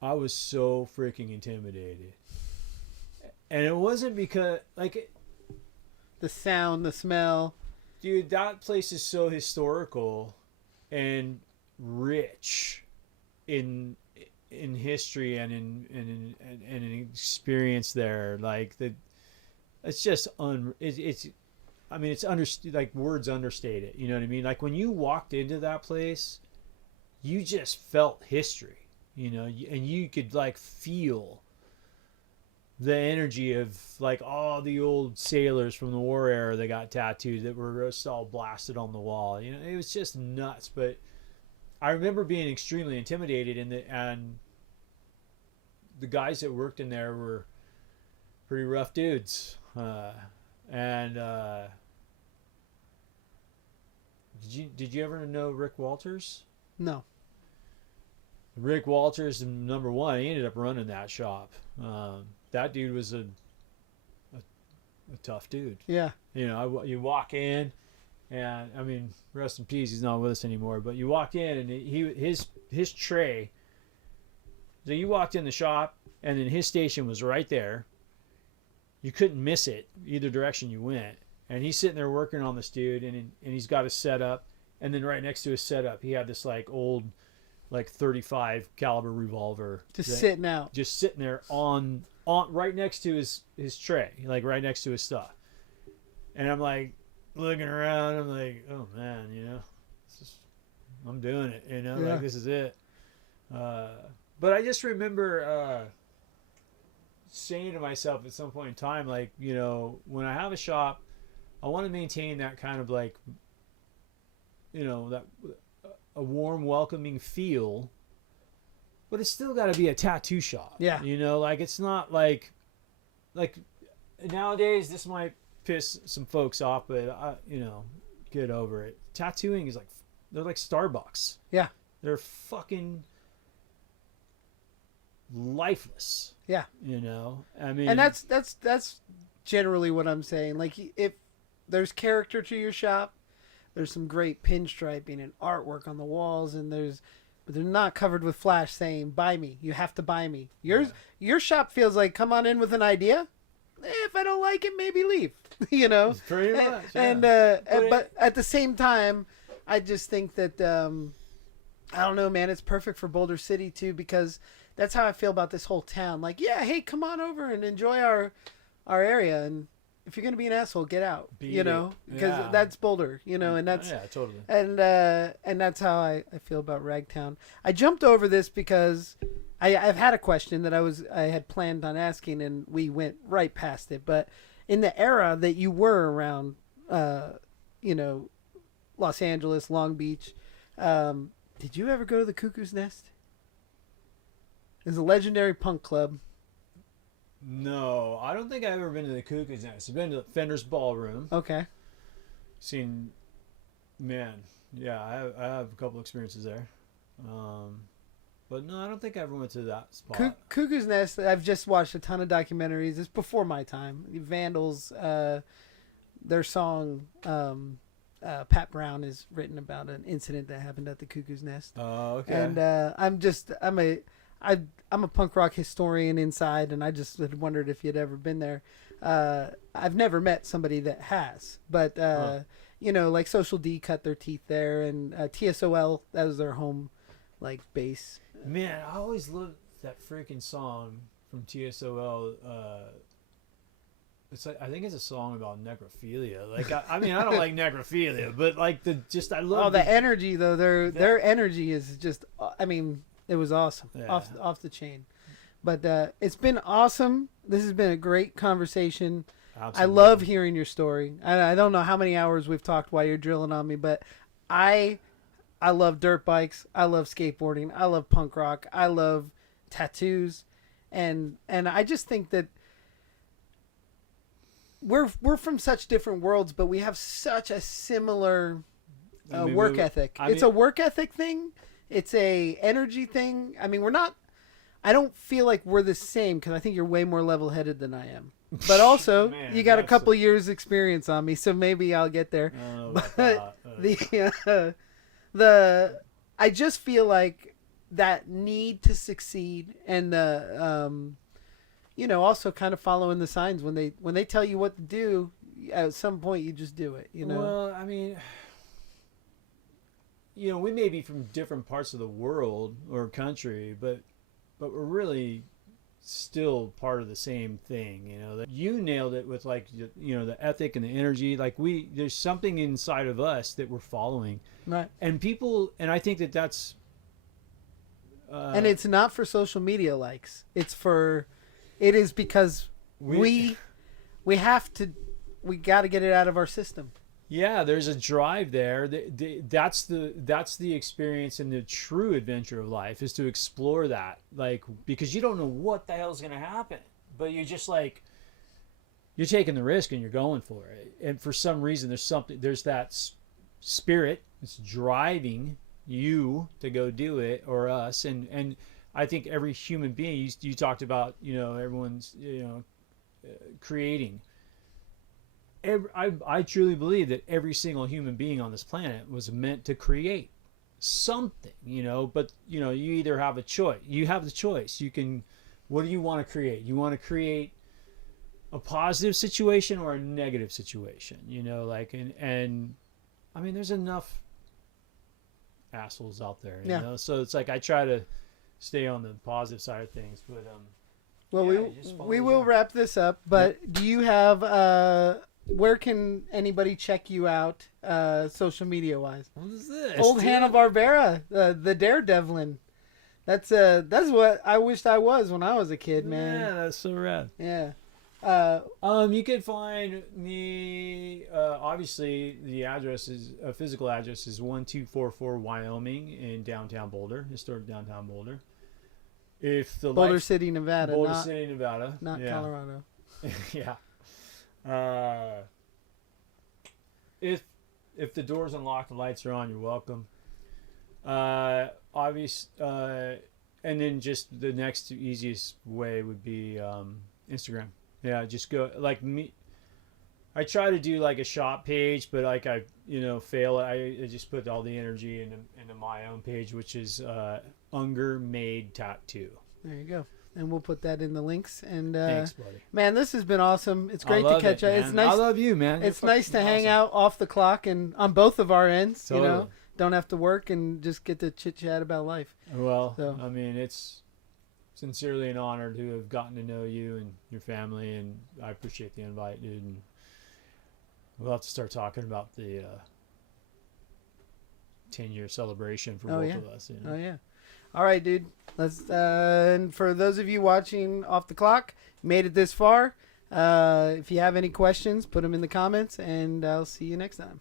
I was so freaking intimidated. And it wasn't because, like, The sound, the smell. dude, that place is so historical and rich in history and in experience there, like the it's just it's I mean, it's like words understate it. You know what I mean? Like when you walked into that place, you just felt history, you know, and you could like feel the energy of like all the old sailors from the war era that got tattooed that were just all blasted on the wall. You know, it was just nuts. But I remember being extremely intimidated and the guys that worked in there were pretty rough dudes. And did you ever know Rick Walters? No. Rick Walters, number one, he ended up running that shop. That dude was a tough dude. Yeah. You know, you walk in, and I mean, rest in peace, he's not with us anymore. But you walk in, and his tray. So you walked in the shop, and then his station was right there. You couldn't miss it either direction you went. And he's sitting there working on this dude, and he's got his setup, and then right next to his setup, he had this like old, like 35 caliber revolver, Just sitting there on right next to his tray, like right next to his stuff. And I'm like looking around, I'm like, oh man, you know, I'm doing it, you know, like this is it. But I just remember saying to myself at some point in time, like, you know, when I have a shop, I want to maintain that kind of like, you know, that a warm, welcoming feel, but it's still got to be a tattoo shop. Yeah. You know, like it's not like nowadays, this might piss some folks off, but you know, get over it. Tattooing is like, they're like Starbucks. Yeah. They're fucking lifeless. Yeah. You know, I mean, and that's generally what I'm saying. Like, if there's character to your shop, there's some great pinstriping and artwork on the walls, but they're not covered with flash saying "buy me." You have to buy me. Your shop feels like, come on in with an idea. If I don't like it, maybe leave. You know, pretty much. But at the same time, I just think that I don't know, man. It's perfect for Boulder City too, because that's how I feel about this whole town. Like, yeah, hey, come on over and enjoy our area, and if you're gonna be an asshole, get out. You know, because that's Boulder. You know, and that's totally. And that's how I feel about Ragtown. I jumped over this because I've had a question that I had planned on asking, and we went right past it. But in the era that you were around, you know, Los Angeles, Long Beach, did you ever go to the Cuckoo's Nest? It's a legendary punk club. No, I don't think I've ever been to the Cuckoo's Nest. I've been to Fender's Ballroom. Okay. Seen, man, yeah, I have a couple experiences there. But no, I don't think I ever went to that spot. Cuckoo's Nest, I've just watched a ton of documentaries. It's before my time. Vandals, their song, Pat Brown is written about an incident that happened at the Cuckoo's Nest. Oh, okay. And I'm a punk rock historian inside, and I just had wondered if you'd ever been there. I've never met somebody that has, but you know, like Social D cut their teeth there, and TSOL, that was their home, like, base. Man, I always loved that freaking song from TSOL. It's like, I think it's a song about necrophilia. Like, I mean, I don't like necrophilia, but like I love the energy though. Their energy is just, I mean, it was awesome. Yeah. Off the chain. But it's been awesome. This has been a great conversation. Absolutely. I love hearing your story. I don't know how many hours we've talked while you're drilling on me, but I love dirt bikes. I love skateboarding. I love punk rock. I love tattoos, and I just think that we're from such different worlds, but we have such a similar work ethic. It's a work ethic thing. It's a energy thing. I mean, I don't feel like we're the same, because I think you're way more level-headed than I am. But also, man, you got a couple years experience on me, so maybe I'll get there. But I just feel like that need to succeed, and you know, also kind of following the signs when they tell you what to do. At some point, you just do it. You know. Well, I mean, you know, we may be from different parts of the world or country, but we're really still part of the same thing. You know, that you nailed it with like, you know, the ethic and the energy. Like there's something inside of us that we're following, Right. and people, and I think that that's. And it's not for social media likes. It is because we have to, we got to get it out of our system. Yeah, there's a drive there. That's the experience and the true adventure of life is to explore that. Like, because you don't know what the hell's going to happen, but you're just like, you're taking the risk and you're going for it. And for some reason, there's that spirit that's driving you to go do it, or us. And I think every human being, you talked about, you know, everyone's, you know, creating. I truly believe that every single human being on this planet was meant to create something, you know, but, you know, you either have a choice. You have the choice. You can, what do you want to create? You want to create a positive situation or a negative situation, you know, like, and I mean, there's enough assholes out there, you know, so it's like I try to stay on the positive side of things, but well, yeah, we will wrap this up, but do you have where can anybody check you out social media wise? What is this? Old Hanna-Barbera, the Devlin. That's what I wished I was when I was a kid, man. Yeah, that's so rad. Yeah. You can find me. Obviously, the physical address is 1244 Wyoming in downtown Boulder, historic downtown Boulder. If the Boulder City, Nevada. Boulder City, Nevada, not Colorado. Yeah. If the door's unlocked, the lights are on, you're welcome. Obvious. And then just the next easiest way would be Instagram. Yeah, just go like me. I try to do like a shop page, but like I, you know, fail. I just put all the energy into my own page, which is Unger Made Tattoo. There you go, and we'll put that in the links. And thanks, buddy. Man, this has been awesome. It's great to catch up. It's nice. I love you, man. It's nice to hang out off the clock and on both of our ends. Totally. You know, don't have to work and just get to chit chat about life. Well, so. I mean, it's sincerely an honor to have gotten to know you and your family, and I appreciate the invite, dude. And we'll have to start talking about the 10-year celebration for both of us. You know? Oh yeah. All right, dude. Let's. And for those of you watching off the clock, made it this far. If you have any questions, put them in the comments, and I'll see you next time.